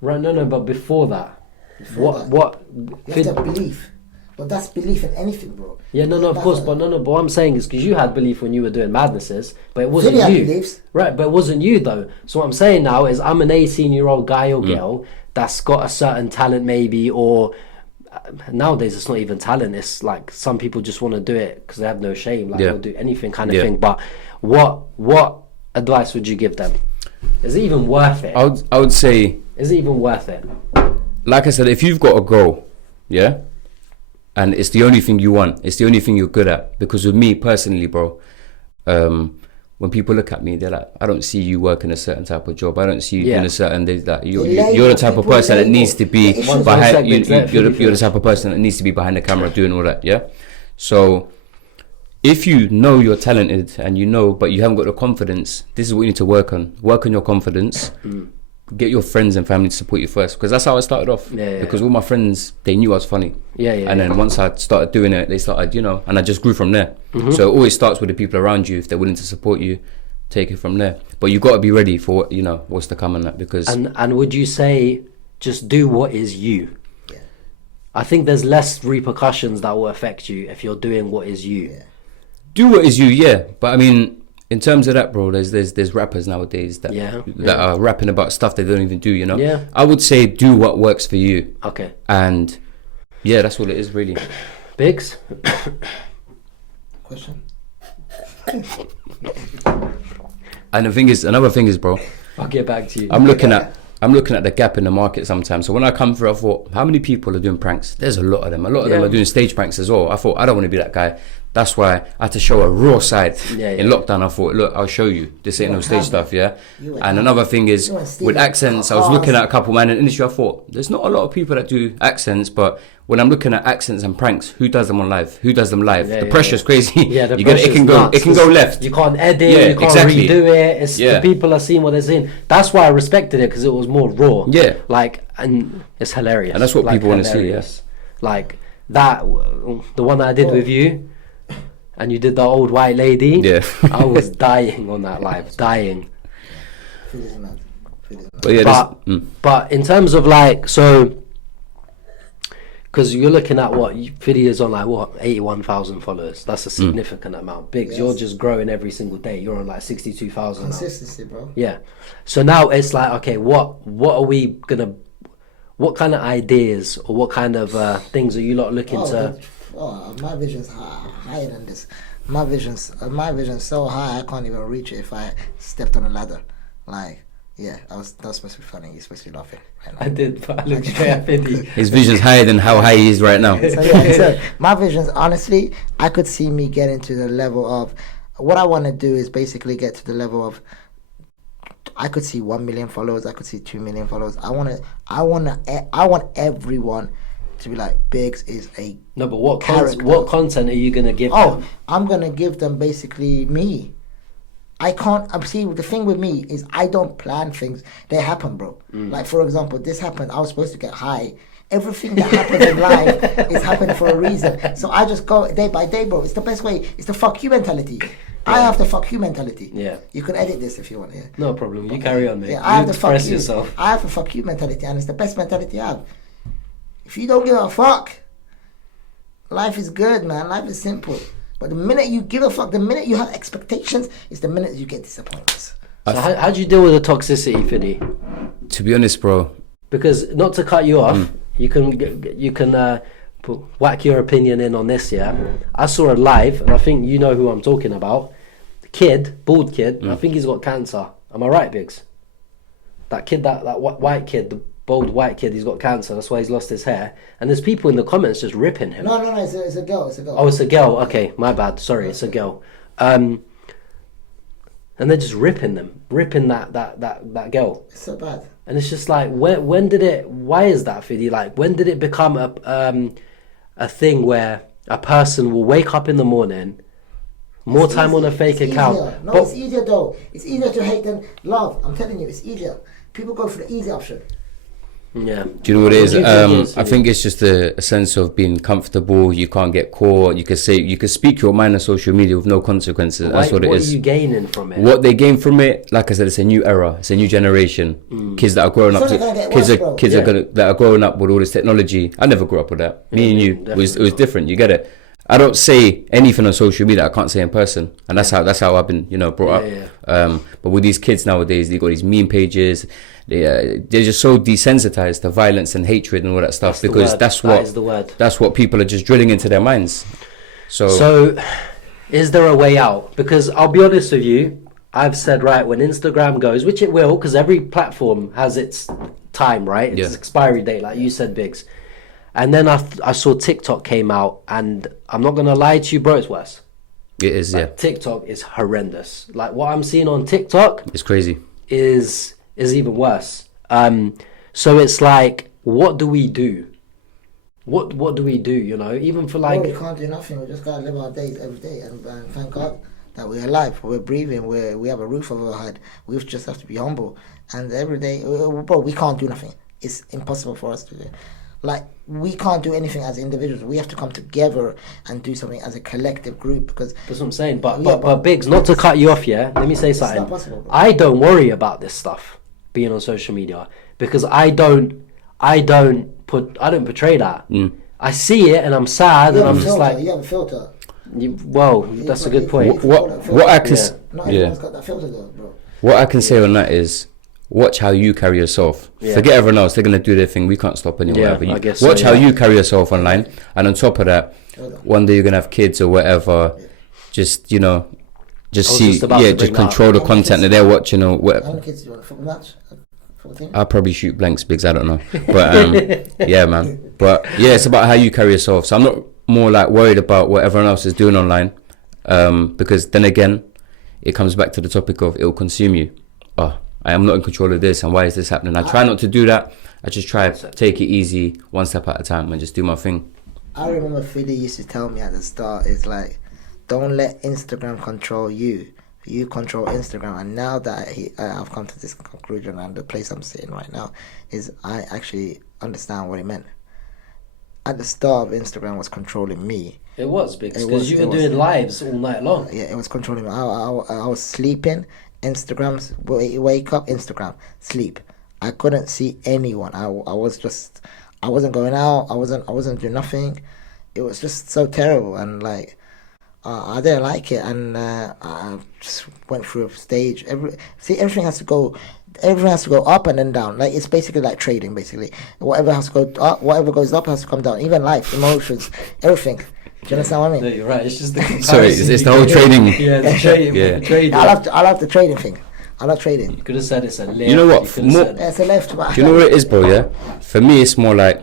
right? No, but before that, Before what? You have to have belief. But that's belief in anything, bro. Yeah, no, of course, but but what I'm saying is because you had belief when you were doing madnesses, but it wasn't Fiddy had you, beliefs. right? But it wasn't you though. So what I'm saying now is I'm an 18-year-old guy or girl that's got a certain talent, maybe, or nowadays it's not even talent. It's like some people just want to do it because they have no shame, like they'll do anything kind of thing. But what advice would you give them? Is it even worth it? I would say, is it even worth it? like I said, if you've got a goal, and it's the only thing you want, it's the only thing you're good at. Because with me personally, bro, when people look at me, they're like, I don't see you working a certain type of job. I don't see you doing a certain. Like, you're the type of person that needs to be behind. You're the type of person that needs to be behind the camera doing all that. Yeah. So if you know you're talented and you know, but you haven't got the confidence, this is what you need to work on. Work on your confidence. Get your friends and family to support you first, because that's how I started off. Because all my friends, they knew I was funny. And then once I started doing it, they started, and I just grew from there. So it always starts with the people around you. If they're willing to support you, take it from there. But you got to be ready for what, what's to come on that. Because and would you say just do what is you? I think there's less repercussions that will affect you if you're doing what is you. Do what is you, but I mean, in terms of that, bro, there's rappers nowadays that are rapping about stuff they don't even do, I would say do what works for you. Okay. And that's what it is, really. Biggz? Question? And another thing is, bro, I'll get back to you. I'm looking at the gap in the market sometimes. So when I come through, I thought, how many people are doing pranks? There's a lot of them. A lot of them are doing stage pranks as well. I thought, I don't want to be that guy. That's why I had to show a raw side in lockdown. I thought, look, I'll show you. This ain't no stage stuff, And another thing is, with accents, I was looking at a couple man in the industry. I thought, there's not a lot of people that do accents, but when I'm looking at accents and pranks, who does them on live? Who does them live? The pressure's crazy. It can go left. You can't edit. You can't redo it. It's the people are seeing what they're seeing. That's why I respected it, because it was more raw. And it's hilarious. And that's what people want to see. Like that, the one that I did with you. And you did the old white lady. I was dying on that live, dying. But in terms of because you're looking at Fiddy is on 81,000 followers. That's a significant amount. Biggz, you're just growing every single day. You're on 62,000. Consistency, bro. Yeah. So now it's like, okay, what are we gonna? What kind of ideas or what kind of things are you lot looking to? My vision's higher than this. My vision's so high I can't even reach it if I stepped on a ladder. Yeah, that was supposed to be funny. You're supposed to be laughing. Right I did, but I looked straight at Fiddy. His vision's higher than how high he is right now. So my visions, honestly, I could see me getting to the level of what I want to do is basically get to the level of. I could see 1 million followers. I could see 2 million followers. I want everyone to be like, Biggz is a No, but what character. what content are you gonna give them? I'm gonna give them basically me. I can't. See, the thing with me is I don't plan things. They happen, bro. Like for example, this happened. I was supposed to get high. Everything that happens in life is happening for a reason. So I just go day by day, bro. It's the best way. It's the fuck you mentality. I have the fuck you mentality. Yeah. You can edit this if you want. Yeah. No problem. You carry on, mate. Yeah, I have You the fuck express you. yourself. I have the fuck you mentality, and it's the best mentality I have. If you don't give a fuck, life is good, man. Life is simple. But the minute you give a fuck, the minute you have expectations, is the minute you get disappointments. So how do you deal with the toxicity, Fiddy? To be honest, bro. Because not to cut you off, you can whack your opinion in on this. Yeah, I saw a live, and I think you know who I'm talking about. Bald kid. I think he's got cancer. Am I right, Biggz? That kid, that white kid, the bald white kid, he's got cancer. That's why he's lost his hair. And there's people in the comments just ripping him. No, it's a girl. It's a girl. Oh, it's a girl. Okay, my bad. Sorry, it's a girl. And they're just ripping that girl. It's so bad. And it's just like, when did it? Why is that, Fiddy? Like, when did it become a thing where a person will wake up in the morning, more It's time easy. on a fake It's account? easier. No, but- it's easier though. It's easier to hate than love. I'm telling you, it's easier. People go for the easy option. Yeah. Do you know what it is? What do you think it is, I think it's just a sense of being comfortable. You can't get caught. You can speak your mind on social media with no consequences. That's what it is. What are you gaining from it? What they gain from it, like I said, it's a new era. It's a new generation. Kids that are growing up, It's only gonna get worse, bro. that are growing up with all this technology. I never grew up with that. Me and you, it was different. You get it. I don't say anything on social media that I can't say in person, and that's how I've been, brought up. But with these kids nowadays, they got these meme pages. They're just so desensitized to violence and hatred and all that stuff because that's what people are just drilling into their minds. So, is there a way out? Because I'll be honest with you, I've said right when Instagram goes, which it will, because every platform has its time, right? Its expiry date, like you said, Biggz. And then I saw TikTok came out, and I'm not gonna lie to you, bro, it's worse. It is, like, yeah. TikTok is horrendous. Like what I'm seeing on TikTok, it's crazy. Is even worse. So it's like, what do we do? What do we do? Even for like. Well, we can't do nothing. We just gotta live our days every day, and thank God that we're alive. We're breathing. We have a roof over our head. We just have to be humble. And every day, bro, we can't do nothing. It's impossible for us to do. Like, we can't do anything as individuals. We have to come together and do something as a collective group because... That's what I'm saying. But Biggz, not to cut you off, yeah? Let me say something. It's not possible, bro. I don't worry about this stuff, being on social media, because I don't portray that. I see it and I'm sad and I'm just like... You have a filter. That's a good point. What I can... Not everyone's got that filter though, bro. What I can say on that is... Watch how you carry yourself. Forget everyone else. They're going to do their thing. We can't stop anyone. I guess watch how you carry yourself online. And on top of that, one day you're going to have kids or whatever. Just control the content that they're watching or whatever. How many kids do you want? Football match? 14? I'll probably shoot blanks, Biggz. I don't know. But yeah, man. But yeah, it's about how you carry yourself. So I'm not more like worried about what everyone else is doing online. Because then again, it comes back to the topic of it'll consume you. I am not in control of this, and why is this happening? I try not to do that. I just try to take it easy, one step at a time, and just do my thing. I remember Fiddy used to tell me at the start, it's like, don't let Instagram control you. You control Instagram. And now that I've come to this conclusion, and the place I'm sitting right now is I actually understand what he meant. At the start, Instagram was controlling me. It was, because you were doing lives all night long. Yeah, it was controlling me. I was sleeping. Instagram, wake up, Instagram, sleep. I couldn't see anyone. I wasn't going out. I wasn't doing nothing. It was just so terrible, and like I didn't like it, and I just went through a stage. Everything has to go up and then down. Like, it's basically like trading. Basically, whatever has to go up, whatever goes up has to come down. Even life, emotions, everything. Do you understand what I mean? No, you're right. It's just the sorry, it's the whole trading. Yeah, the trading. I love the trading thing. I'm not trading. You could have said it's a lift. You know what? could've More- said- It's a left. But Do you know what it is, bro? Yeah, for me, it's more like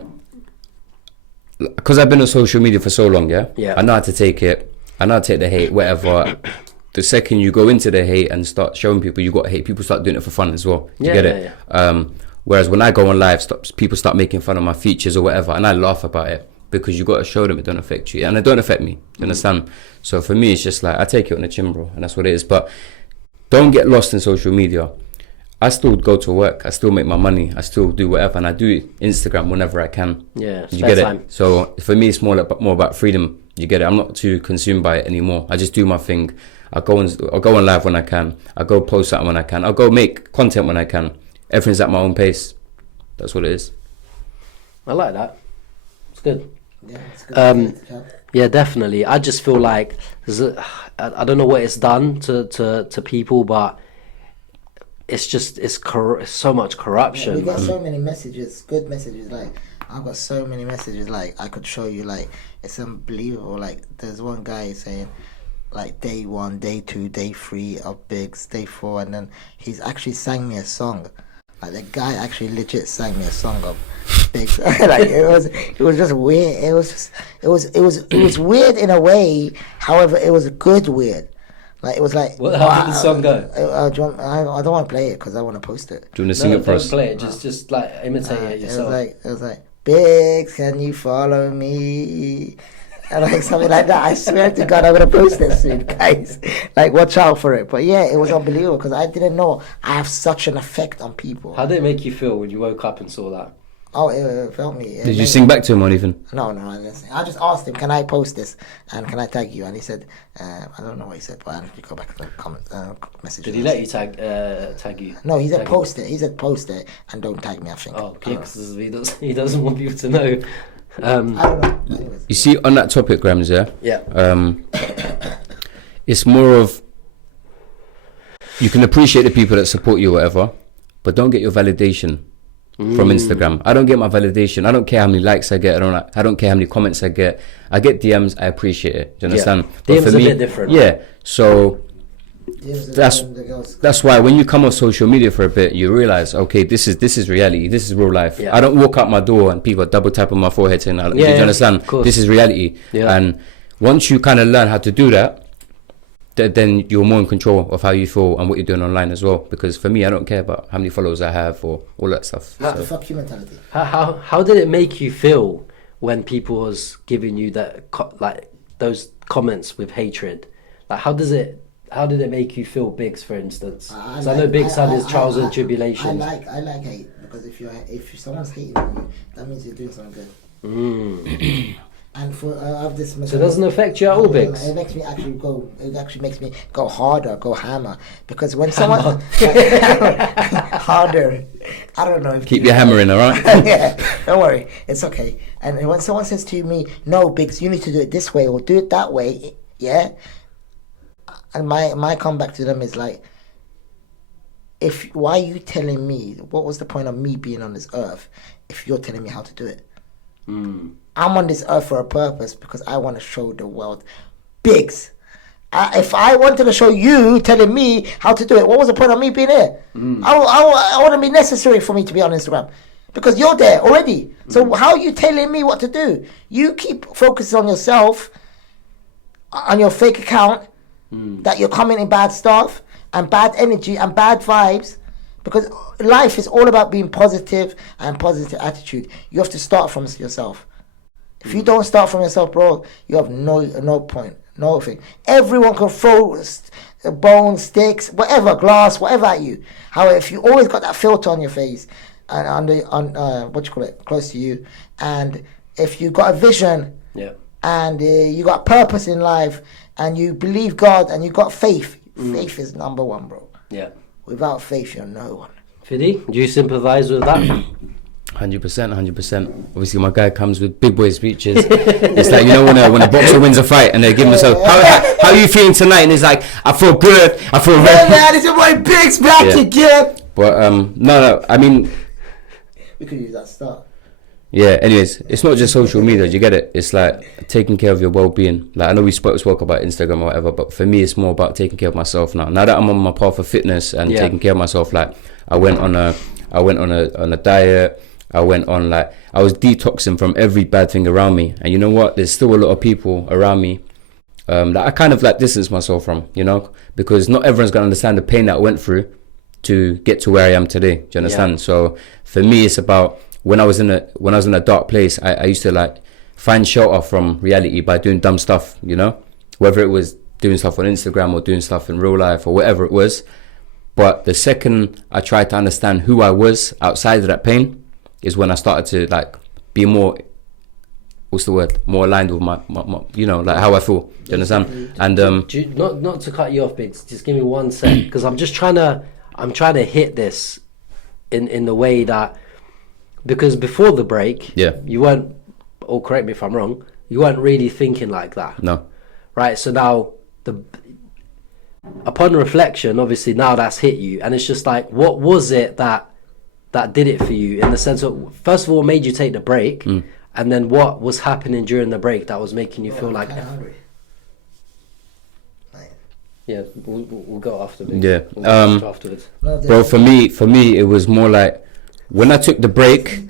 because I've been on social media for so long. Yeah, Yeah. I know how to take it. I know how to take the hate, whatever. The second you go into the hate and start showing people you got hate, people start doing it for fun as well. You Yeah, get yeah, it? Whereas when I go on live, people start making fun of my features or whatever, and I laugh about it because you got to show them it don't affect you, and it don't affect me. You understand? So for me, it's just like I take it on the chin, bro, and that's what it is. But don't get lost in social media. I still go to work. I still make my money. I still do whatever, and I do Instagram whenever I can. Yeah, You spare get time. it? So for me, it's more about freedom. You get it? I'm not too consumed by it anymore. I just do my thing. I'll go on live when I can. I'll go post something when I can. I'll go make content when I can. Everything's at my own pace. That's what it is. I like that. It's good. Yeah, it's good. Yeah, definitely. I just feel like I don't know what it's done to people, but it's so much corruption. We got so many messages, good messages. Like I've got so many messages. Like I could show you. Like it's unbelievable. Like there's one guy saying, like day 1, day 2, day 3 of Biggz, day 4, and then he's actually sang me a song. Like the guy actually legit sang me a song of Biggz. Like it was just weird. It was weird in a way. However, it was a good weird. Like it was like. How did the song go? I don't want to play it because I want to post it. Do you want to sing it for us? Don't play it. Just like imitate it yourself. It was like Biggz, can you follow me? And like something like that. I swear to God, I'm gonna post it soon, guys. Like, watch out for it. But yeah, it was unbelievable because I didn't know I have such an effect on people. How did it make you feel when you woke up and saw that? Oh, it felt me. Did you sing back to him or anything? No, I didn't sing. I just asked him, can I post this and can I tag you? And he said, I don't know what he said, but I have to go back to the comment message. Did he let you tag you? No, he said Tag post it. He said post it and don't tag me. I think. Oh, okay, because he doesn't want people to know. I don't know. Anyways. You see, on that topic, Grams, yeah? Yeah. It's more of you can appreciate the people that support you or whatever, but don't get your validation from Instagram. I don't get my validation. I don't care how many likes I get. I don't care how many comments I get. I get DMs. I appreciate it. Do you understand? Yeah. But DMs for a me, bit different. Yeah. So that's why when you come on social media for a bit, you realize, okay, this is reality. This is real life. Yeah. I don't walk out my door and people are double tapping my forehead saying, "Do you understand? Of course. This is reality." Yeah. And once you kind of learn how to do that, then you're more in control of how you feel and what you're doing online as well. Because for me, I don't care about how many followers I have or all that stuff. The fuck you mentality. How did it make you feel when people was giving you that like those comments with hatred? Like how did it make you feel, Biggz, for instance? I know Biggz had his trials and tribulations. I like hate because if someone's hating you, that means you're doing something good. And for I have this. So it doesn't affect you at all, Biggz? It makes me actually go. It actually makes me go harder, go hammer. Because when someone harder, I don't know. Keep your hammering, all right? Yeah, don't worry, it's okay. And when someone says to me, "No, Biggz, you need to do it this way or do it that way," yeah. And my comeback to them is like, why are you telling me? What was the point of me being on this earth if you're telling me how to do it? I'm on this earth for a purpose because I want to show the world Biggz. If I wanted to show you telling me how to do it, what was the point of me being here? I wouldn't be necessary for me to be on Instagram because you're there already. So how are you telling me what to do? You keep focusing on yourself, on your fake account, that you're commenting bad stuff and bad energy and bad vibes. Because life is all about being positive and positive attitude. You have to start from yourself. If you don't start from yourself, bro, you have no point, nothing. Everyone can throw bones, sticks, whatever, glass, whatever at you. However, if you always got that filter on your face and close to you, and if you got a vision, and you got purpose in life, and you believe God, and you got faith, faith is number one, bro. Yeah. Without faith, you're no one. Fiddy, do you sympathise with that? 100%. Obviously, my guy comes with big boy speeches. It's like, you know, when a boxer wins a fight and they give themselves, how are you feeling tonight? And he's like, I feel good. I feel very man, it's your boy Biggz back again. But no, I mean, we could use that start. Yeah, anyways, it's not just social media, you get it? It's like taking care of your well-being. Like, I know we spoke about Instagram or whatever, but for me, it's more about taking care of myself now. Now that I'm on my path of fitness and taking care of myself, like, I went on a diet. I was detoxing from every bad thing around me. And you know what? There's still a lot of people around me that I kind of like distance myself from, you know, because not everyone's going to understand the pain that I went through to get to where I am today. Do you understand? Yeah. So for me, it's about when I was in a dark place, I used to like find shelter from reality by doing dumb stuff, you know, whether it was doing stuff on Instagram or doing stuff in real life or whatever it was. But the second I tried to understand who I was outside of that pain is when I started to like be more, more aligned with my you know, like how I feel. Do you understand? And not to cut you off, Biggz, just give me 1 sec, because I'm trying to hit this in the way that, because before the break, you weren't, or correct me if I'm wrong, you weren't really thinking like that. No. Right, so now upon reflection, obviously now that's hit you, and it's just like, what was it that did it for you, in the sense of, first of all, made you take the break, and then what was happening during the break that was making you feel like, yeah, we'll go after this. Yeah. We'll go afterwards. Bro, for me, it was more like when I took the break.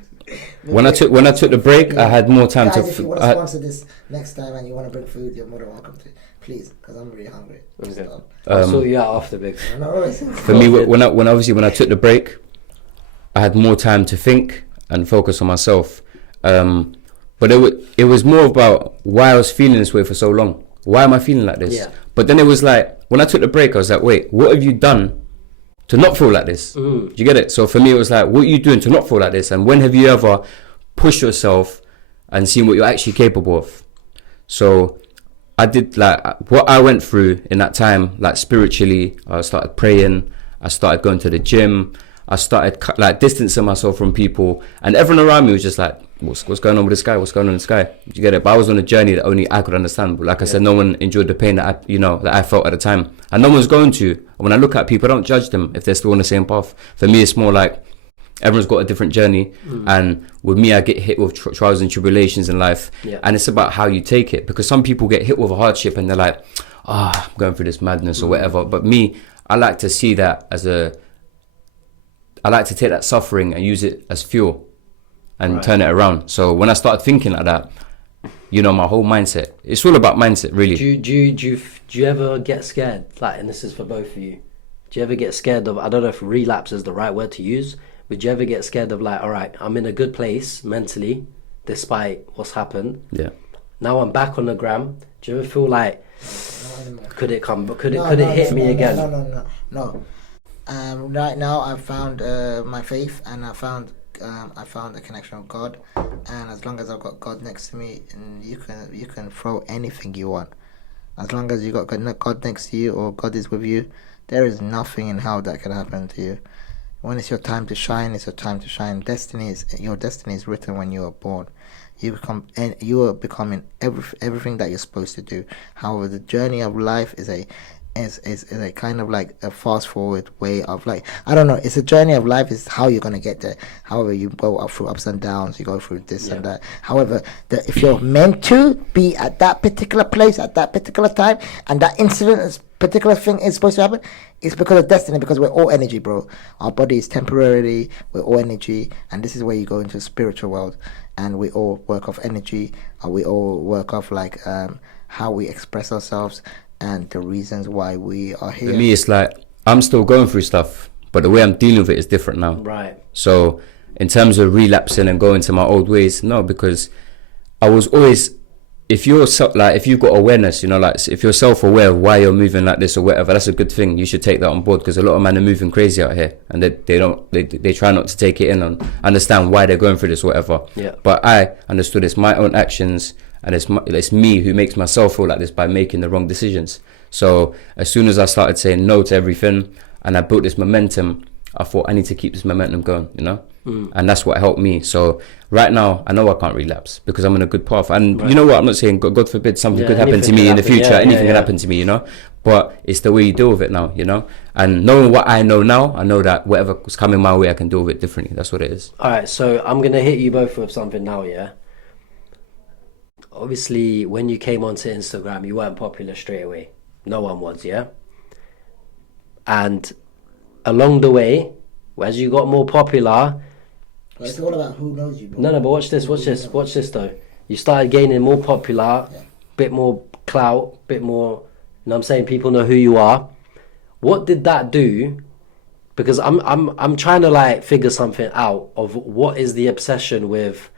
When I took the break, I had more time to. If you want to sponsor this next time and you want to bring food, you're more than welcome to. Please, because I'm really hungry. Okay. I'll sort you out after, Biggz. For me, when I took the break, I had more time to think and focus on myself. But it was more about why I was feeling this way for so long. Why am I feeling like this? Yeah. But then it was like, when I took the break, I was like, wait, what have you done to not feel like this? Do you get it? So for me, it was like, what are you doing to not feel like this? And when have you ever pushed yourself and seen what you're actually capable of? So I did, like, what I went through in that time, like spiritually. I started praying. I started going to the gym. I started like distancing myself from people, and everyone around me was just like, what's going on with this guy? What's going on in this guy? You get it? But I was on a journey that only I could understand. But like I said, no one enjoyed the pain that I felt at the time, and no one's going to. When I look at people, I don't judge them if they're still on the same path. For me, it's more like everyone's got a different journey, and with me, I get hit with trials and tribulations in life, and it's about how you take it. Because some people get hit with a hardship and they're like, I'm going through this madness or whatever. But me, I like to see that I like to take that suffering and use it as fuel and turn it around. So when I started thinking like that, you know, my whole mindset, it's all about mindset, really. Do you ever get scared? Like, and this is for both of you. Do you ever get scared of, I don't know if relapse is the right word to use, but do you ever get scared of like, all right, I'm in a good place mentally, despite what's happened. Yeah. Now I'm back on the gram. Do you ever feel like, could it hit me again? No. Right now, I've found my faith, and I found a connection with God. And as long as I've got God next to me, and you can throw anything you want. As long as you got God next to you, or God is with you, there is nothing in hell that can happen to you. When it's your time to shine, it's your time to shine. Your destiny is written when you are born. You are becoming everything that you're supposed to do. However, the journey of life is a kind of like a fast forward way of, like, I don't know, it's a journey of life, is how you're going to get there. However, you go up through ups and downs, you go through this and that. However, if you're meant to be at that particular place at that particular time, and that incident, this particular thing is supposed to happen, it's because of destiny, because we're all energy, bro. Our body is temporarily, we're all energy, and this is where you go into the spiritual world, and we all work off energy, and we all work off like how we express ourselves and the reasons why we are here. For me, it's like, I'm still going through stuff, but the way I'm dealing with it is different now. Right. So in terms of relapsing and going to my old ways, no, because I was always, if you've got awareness, you know, like if you're self-aware of why you're moving like this or whatever, that's a good thing. You should take that on board, because a lot of men are moving crazy out here, and they try not to take it in and understand why they're going through this or whatever. Yeah. But I understood it's my own actions, and it's me who makes myself feel like this by making the wrong decisions. So as soon as I started saying no to everything, and I built this momentum, I thought I need to keep this momentum going, you know. and that's what helped me. So right now I know I can't relapse because I'm in a good path, and you know what, I'm not saying God forbid something could happen to me in the future, anything can happen to me, you know, but it's the way you deal with it now, you know, and knowing what I know now, I know that whatever's coming my way I can deal with it differently. That's what it is. All right, so I'm gonna hit you both with something now. Obviously when you came onto Instagram you weren't popular straight away. No one was, and along the way, as you got more popular, it's all about who knows you, bro. No, but watch this though. You started gaining more popular, bit more clout, bit more, you know what I'm saying, people know who you are. What did that do? Because I'm trying to like figure something out of what is the obsession with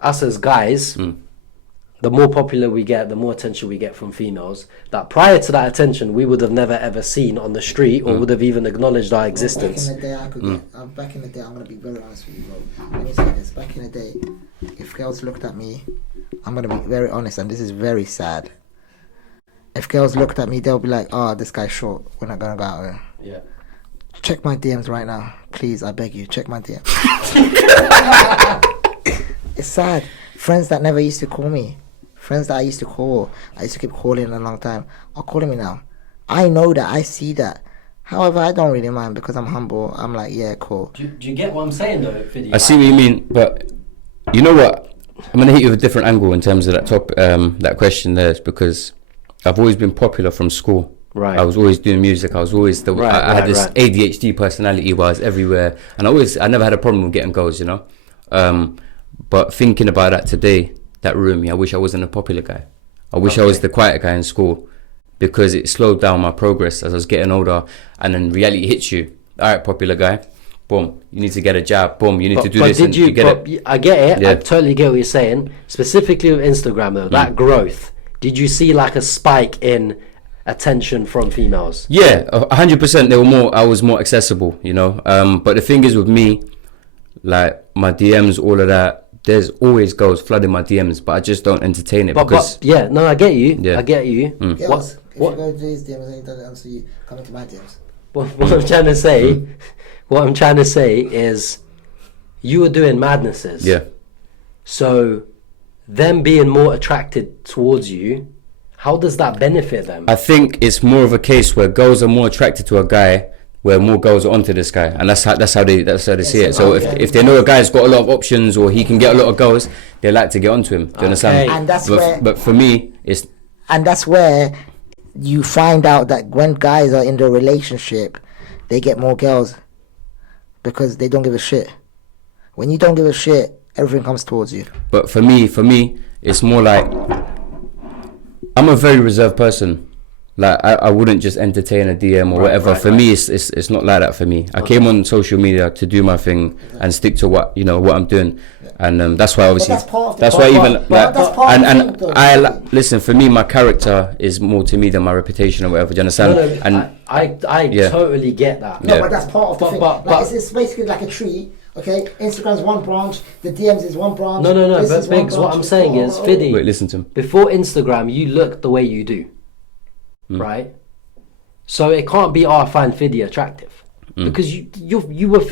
us as guys. The more popular we get, the more attention we get from females. That prior to that attention, we would have never ever seen on the street or would have even acknowledged our existence. Back in the day, I could get. Back in the day, I'm gonna be very honest with you, bro. Let me say this. Back in the day, if girls looked at me, I'm gonna be very honest, and this is very sad. If girls looked at me, they'll be like, "Oh, this guy's short. We're not gonna go out there." Yeah. Check my DMs right now, please. I beg you, check my DMs. It's sad. Friends that never used to call me. Friends that I used to keep calling a long time, are calling me now. I know that, I see that. However, I don't really mind because I'm humble. I'm like, yeah, cool. Do you get what I'm saying though, Fiddy? I see what you mean, but you know what? I'm gonna hit you with a different angle in terms of that question there, because I've always been popular from school. Right. I was always doing music. I was always I had this ADHD personality where I was everywhere, and I never had a problem with getting goals, you know. But thinking about that today, that ruined me. I wish I wasn't a popular guy. I wish I was the quiet guy in school, because it slowed down my progress as I was getting older. And then reality hits you. All right, popular guy, boom, you need to get a job. Boom, you need to do this. Did you get it? I get it. Yeah. I totally get what you're saying. Specifically with Instagram though, that growth. Did you see like a spike in attention from females? Yeah, 100%. I was more accessible, you know. But the thing is with me, like my DMs, all of that, there's always girls flooding my DMs, but I just don't entertain it. But I get you. Yeah. I get you. Girls, if you go to his DMs and he doesn't answer you, come into my DMs. What I'm trying to say, what I'm trying to say is, you were doing madnesses. Yeah. So, them being more attracted towards you, how does that benefit them? I think it's more of a case where girls are more attracted to a guy, where more girls are onto this guy, and that's how they see it. So if they know a guy's got a lot of options or he can get a lot of girls, they like to get onto him. Do you understand? And that's but for me, it's... And that's where you find out that when guys are in the relationship, they get more girls because they don't give a shit. When you don't give a shit, everything comes towards you. But for me, it's more like, I'm a very reserved person. Like I wouldn't just entertain a DM or whatever. For me, it's not like that. For me, I came on social media to do my thing and stick to what I'm doing, and that's why obviously listen. For me, my character is more to me than my reputation or whatever. Do you understand? I totally get that. No, but that's part of the thing. Like, it's basically like a tree. Okay, Instagram's one branch, the DMs is one branch. No. But Biggz, what I'm saying is, Fiddy. Wait, listen to him. Before Instagram, you looked the way you do. Right, so it can't be I find Fiddy attractive because you look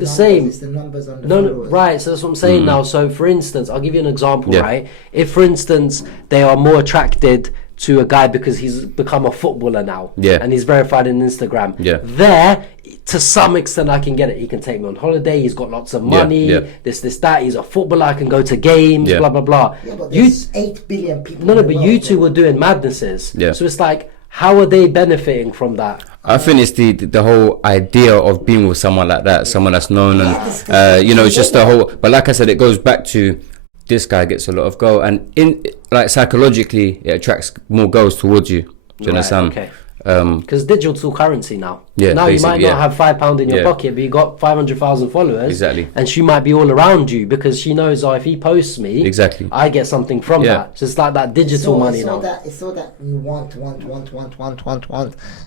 the same. It's the numbers on the followers. Right. So that's what I'm saying now. So for instance, I'll give you an example. Right, if for instance they are more attracted to a guy because he's become a footballer now, and he's verified on Instagram, there to some extent I can get it. He can take me on holiday. He's got lots of money. This, that. He's a footballer. I can go to games. Blah blah blah. Yeah, but there's 8 billion people. No, but you two were doing madnesses. Yeah. So it's like, how are they benefiting from that? I think it's the whole idea of being with someone like that, someone that's known, and you know, it's just the whole. But like I said, it goes back to this guy gets a lot of go, and in like psychologically, it attracts more girls towards you. Do you understand? Okay. Because digital currency now. Yeah. Now you might not have £5 in your pocket, but you got 500,000 followers. Exactly. And she might be all around you because she knows, if he posts me, I get something from that. So it's like that digital money now. It's all that you want,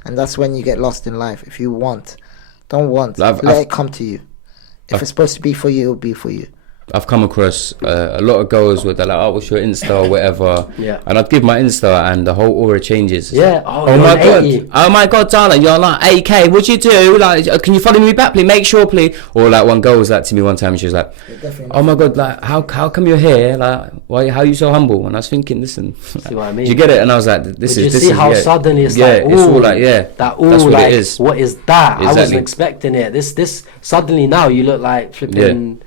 and that's when you get lost in life. If you want, don't want, let it come to you. If it's supposed to be for you, it'll be for you. I've come across a lot of girls where they're like, "Oh, what's your Insta or whatever?" Yeah. And I'd give my Insta, and the whole aura changes. It's Yeah. like, Oh, oh you're my an god! 80. Oh my god, darling, you're like 8K. What'd you do? Like, can you follow me back, please? Make sure, please. Or like one girl was like to me one time, she was like, "Oh my god, like how come you're here? Like, why? How are you so humble?" And I was thinking, listen, See what I mean? do you get it? And I was like, "This Did is you this see is how yeah. suddenly it's yeah, like, it's ooh, all like yeah, that ooh, that's what like it is. what is that? I wasn't Exactly. expecting it. This suddenly now you look like flipping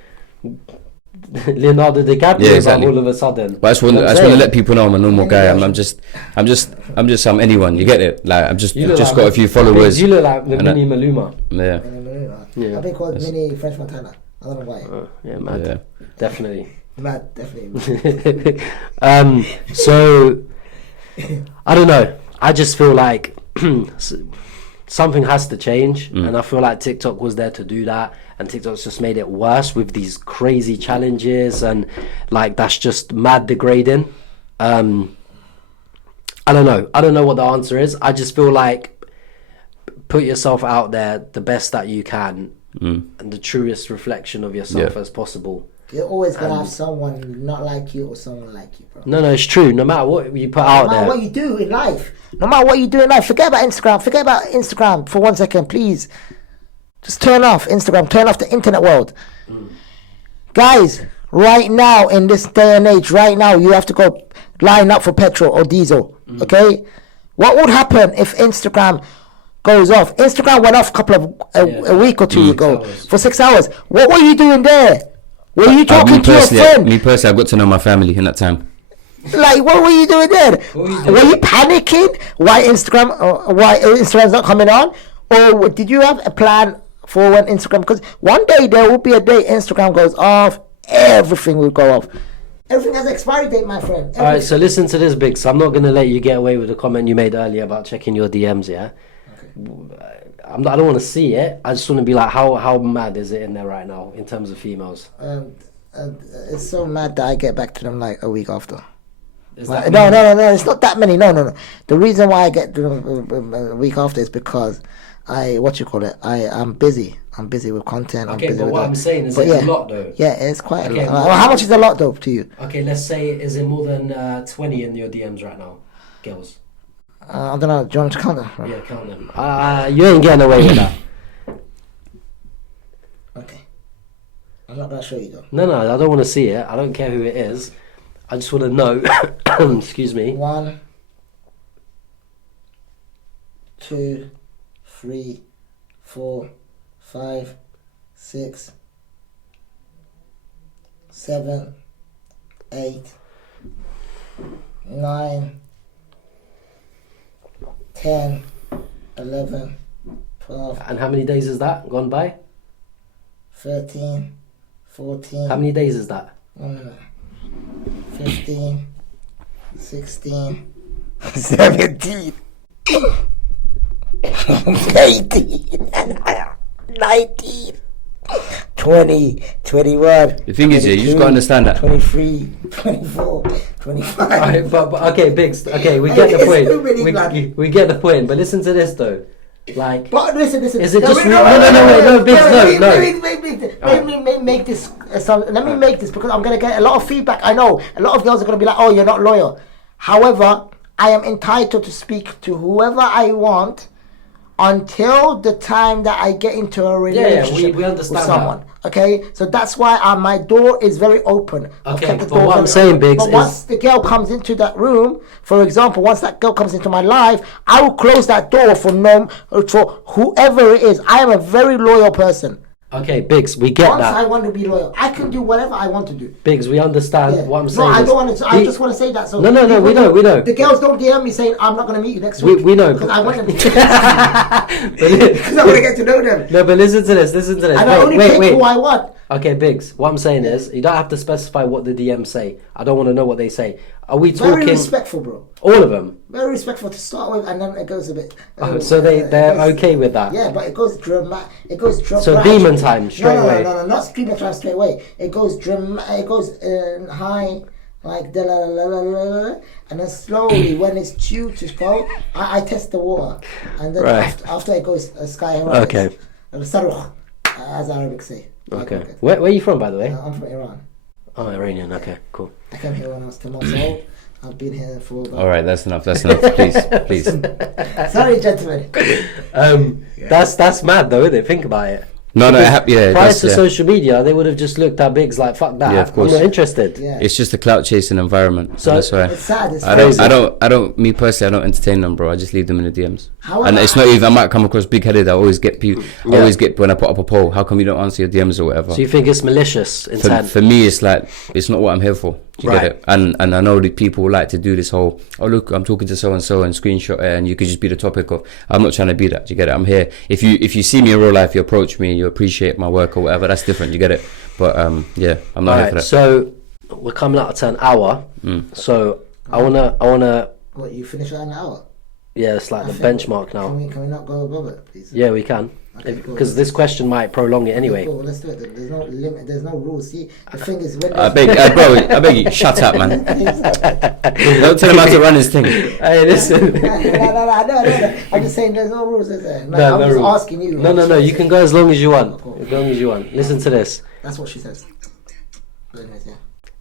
Leonardo DiCaprio Yeah, exactly. all of a sudden. But I just want to let people know I'm a normal guy. I'm just anyone. You get it? Like I'm just You look just like got a few followers. You look like the And mini Maluma. Yeah. Yeah. I've been called Mini French Montana. I don't know why. Yeah, mad. Yeah. Definitely. Mad, definitely. So I don't know. I just feel like something has to change, and I feel like TikTok was there to do that, and TikTok's just made it worse with these crazy challenges, and like that's just mad degrading. I don't know what the answer is. I just feel like put yourself out there the best that you can, and the truest reflection of yourself as possible. You're always gonna have someone not like you or someone like you, bro. No, it's true. No matter what you put out No matter there. what you do in life, no matter what you do in life, forget about Instagram. Forget about Instagram for 1 second, please. Just turn off Instagram. Turn off the internet world, guys. Right now, in this day and age, right now, you have to go line up for petrol or diesel. Okay, what would happen if Instagram goes off? Instagram went off a week or two ago for 6 hours. What were you doing there? Were you talking to your friend? Me personally, I got to know my family in that time. Like, what were you doing then? Were you panicking? Why Instagram's not coming on? Or did you have a plan for when Instagram? Because one day there will be a day Instagram goes off, everything will go off. Everything has expiry date, my friend. Everything. Alright, so listen to this, Biggz. I'm not going to let you get away with the comment you made earlier about checking your DMs, yeah? Okay. I don't want to see it. I just want to be like, how mad is it in there right now in terms of females? It's so mad that I get back to them like a week after. Is No, that it's not that many. No. The reason why I get to them a week after is because I'm busy. I'm busy with content. Okay, I'm busy but with what that. I'm saying is But it's a lot though. Yeah, it's quite Okay, a lot. Well, how much is a lot though to you? Okay, let's say, is it more than 20 in your DMs right now, girls? I don't know. Do you want to count them? Yeah, count them. You ain't getting away with that. Okay. I'm not gonna show you though. No, I don't want to see it. I don't care who it is. I just want to know. Excuse me. 1, 2, 3, 4, 5, 6, 7, 8, 9, 10, 11, 12, And how many days is that gone by? 13, 14. How many days is that? 15, 16, 17, 18, 19, 20, 21. The thing is, yeah, you just gotta understand that. 23, 24, 25. Alright, but okay, Biggz. Okay, we get the It's point. too many, blood. We get the point. But listen to this though. Like, But listen. Is it No, just wait, no, Biggz, no. Let me make this. Let me make this because I'm gonna get a lot of feedback. I know a lot of girls are gonna be like, "Oh, you're not loyal." However, I am entitled to speak to whoever I want until the time that I get into a relationship we understand with someone. Okay, so that's why my door is very open. I've Okay, kept the but door what I'm very saying, open. Biggz, But is- once the girl comes into that room, for example, once that girl comes into my life, I will close that door for whoever it is. I am a very loyal person. okay, Biggz, we get Once that. I want to be loyal, I can do whatever I want to do. Biggz, we understand Yeah. what I'm No, saying. I is don't want to. I the- just want to say that. So No, we people know. The girls don't DM me saying I'm not going to meet you next We- week. we know. because I want them to. Because I want to get to know them. No, but listen to this. And I only pick who I want. Okay, Biggz, what I'm saying is, you don't have to specify what the DMs say. I don't want to know what they say. Are we Very talking respectful, bro. all of them? Very respectful to start with, and then it goes a bit. So they're it goes- okay with that? Yeah, but it goes dramatic. It goes dramatic. So demon time straight away. No, not demon time straight away. It goes It goes high, like da la la la la la, and then slowly when it's due to fall, I test the water, and then Right. after it goes sky high. Okay. Saruh, as Arabic say. Okay. Where are you from, by the way? I'm from Iran. Oh, Iranian. Okay, cool. I came here when I was 10 months old. I've been here for about... All right, that's enough. Please. Sorry, gentlemen. That's mad though, isn't it? Think about it. No, prior to social media, they would have just looked at Biggz like, fuck that. Yeah, of course. I'm not interested. Yeah. It's just a clout chasing environment. So that's why It's sad. It's I don't. Me personally, I don't entertain them, bro. I just leave them in the DMs. And it's not even. I might come across big headed. I always get people. I always get when I put up a poll. How come you don't answer your DMs or whatever? So you think it's malicious intent? For me, it's like it's not what I'm here for. Do you get it? And I know that people like to do this whole, oh look, I'm talking to so and so and screenshot it, and you could just be the topic of. I'm not trying to be that. Do you get it? I'm here. If you see me in real life, you approach me, you appreciate my work or whatever. That's different. You get it? But yeah, I'm not here for that. So we're coming out to an hour. So I wanna. What, you finish at an hour? Yeah, it's like the benchmark now. Can we not go above it, please? Yeah, we can. Because this question might prolong it anyway. Cool, let's do it. There's no limit. There's no rules. See, the thing is, when I beg you, shut up, man. Don't tell him how to run his thing. Hey, listen. No. I'm just saying, there's no rules, is there? I'm just asking you. No. You can go as long as you want. As long as you want. Listen to this. That's what she says. Very nice, yeah.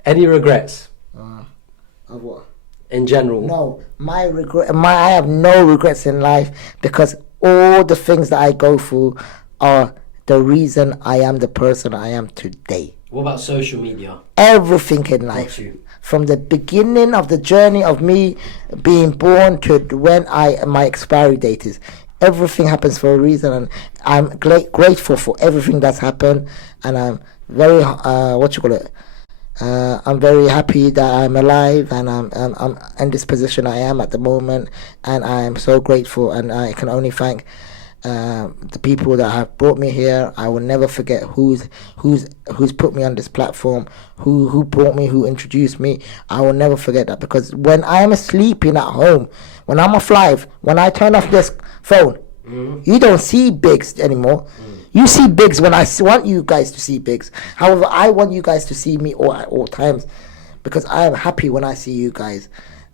Any regrets? Of what? In general? No, I have no regrets in life because all the things that I go through are the reason I am the person I am today. What about social media? Everything in life. From the beginning of the journey of me being born to when my expiry date is. Everything happens for a reason, and I'm grateful for everything that's happened, and I'm very I'm very happy that I'm alive, and I'm in this position I am at the moment, and I am so grateful, and I can only thank the people that have brought me here. I will never forget who's put me on this platform, who brought me, who introduced me. I will never forget that, because when I am sleeping at home, when I'm off live, when I turn off this phone, you don't see Biggz anymore. You see Biggz when I want you guys to see Biggz. However, I want you guys to see me at all times, because I am happy when I see you guys,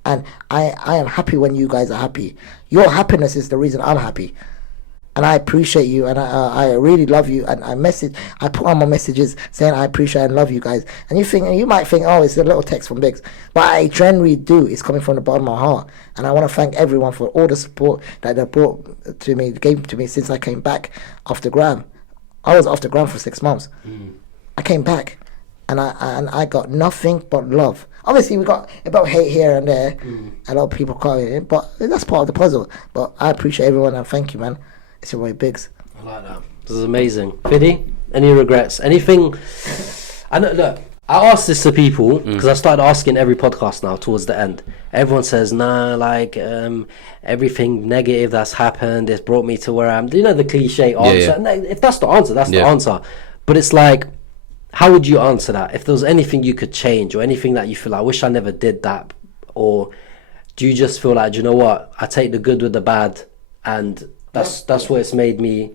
and I am happy when you guys are happy. Your happiness is the reason I'm happy, and I appreciate you, and I really love you. And I put on my messages saying I appreciate and love you guys. And you might think, oh, it's a little text from Biggz, but I generally do. It's coming from the bottom of my heart, and I want to thank everyone for all the support that they brought to me, gave to me since I came back off the gram. I was off the ground for 6 months. I came back, and I got nothing but love. Obviously, we got about hate here and there. A lot of people calling it, but that's part of the puzzle. But I appreciate everyone, and thank you, man. It's your boy Biggz. I like that. This is amazing. Fiddy, any regrets? Anything? I know. Look, I ask this to people because I started asking every podcast now towards the end. Everyone says, nah, like everything negative that's happened, it's brought me to where I am. You know the cliche answer. No, if that's the answer, that's the answer. But it's like, how would you answer that? If there was anything you could change, or anything that you feel like, I wish I never did that, or do you just feel like, do you know what? I take the good with the bad, and that's what it's made me.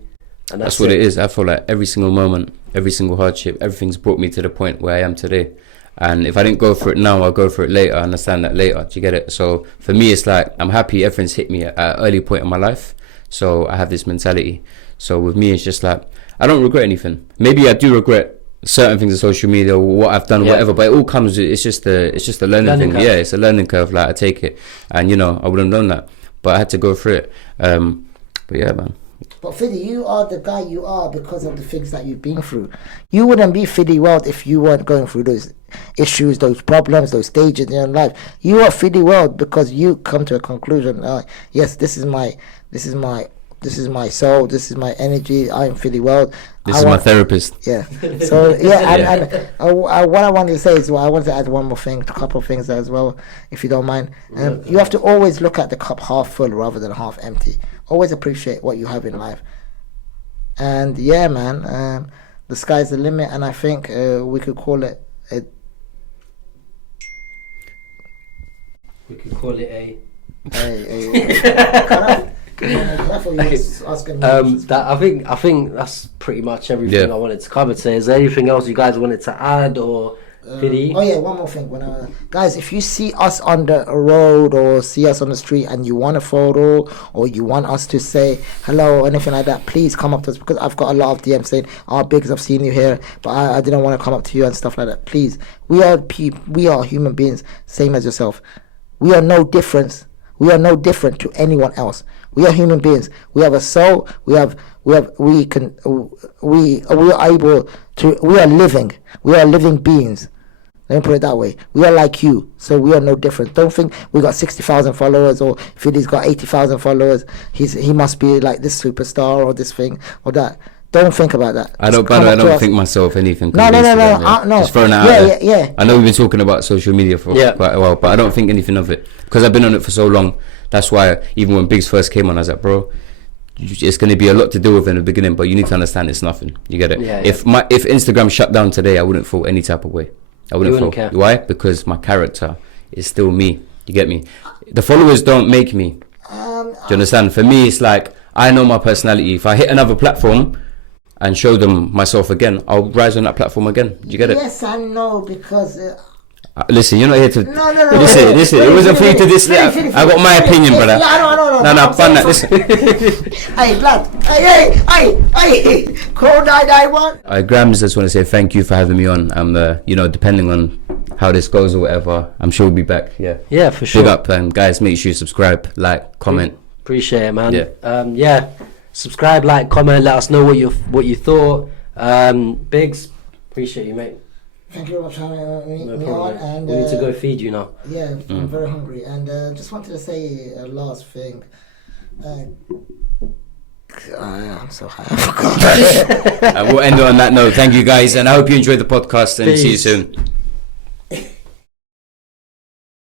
And that's what it is. I feel like every single moment, every single hardship, everything's brought me to the point where I am today. And if I didn't go for it now, I'll go for it later. I understand that later. Do you get it? So for me, it's like I'm happy everything's hit me at an early point in my life. So I have this mentality. So with me, it's just like I don't regret anything. Maybe I do regret certain things on social media or what I've done, whatever. But it all comes. It's just a learning thing. Curve. Yeah, it's a learning curve. Like I take it, and I wouldn't have done that, but I had to go through it. But yeah, man. But Fiddy, you are the guy you are because of the things that you've been through. You wouldn't be FiddyWorld if you weren't going through those issues, those problems, those stages in your life. You are FiddyWorld because you come to a conclusion. Yes, this is my soul. This is my energy. I am FiddyWorld. This is my therapist. Yeah. So yeah, and what I wanted to say is, I wanted to add one more thing, a couple of things as well, if you don't mind. You have to always look at the cup half full rather than half empty. Always appreciate what you have in life. And yeah, man, the sky's the limit, and I think we could call it a. We could call it a. I think that's pretty much everything I wanted to cover today. Is there anything else you guys wanted to add, or Fiddy. Oh yeah, one more thing. Guys, if you see us on the road or see us on the street and you want a photo or you want us to say hello or anything like that, please come up to us, because I've got a lot of DMs saying, "Oh, Biggz, I've seen you here, but I didn't want to come up to you," and stuff like that. Please, we are human beings, same as yourself. We are no different. We are no different to anyone else. We are human beings. We have a soul. We are living. We are living beings. Let me put it that way. We are like you, so we are no different. Don't think we got 60,000 followers or Fiddy's got 80,000 followers. He must be like this superstar or this thing or that. Don't think about that. I don't think myself anything. No. Just throwing it out there. Yeah. I know we've been talking about social media for quite a while, but I don't think anything of it, because I've been on it for so long. That's why even when Biggz first came on, I was like, bro, it's going to be a lot to deal with in the beginning, but you need to understand it's nothing. You get it? Yeah, if Instagram shut down today, I wouldn't feel any type of way. I wouldn't care. Why? Because my character is still me. You get me? The followers don't make me. Do you understand? For me, it's like, I know my personality. If I hit another platform and show them myself again, I'll rise on that platform again. Do you get it? Yes, I know, because listen, you're not here to. No. Listen. It wasn't for you to this. I got my opinion, brother. No. Fun that. Listen. Hey, blood. Hey. Call 991. Grams, just want to say thank you for having me on. I'm, depending on how this goes or whatever, I'm sure we'll be back. Yeah, for sure. Big up, guys. Make sure you subscribe, like, comment. Appreciate it, man. Yeah. Subscribe, like, comment. Let us know what you thought. Biggz, appreciate you, mate. Thank you very much for having me on. And we need to go feed you now. Yeah, I'm very hungry. And just wanted to say a last thing. I'm so high. I forgot. We'll end on that note. Thank you, guys, and I hope you enjoyed the podcast, and see you soon.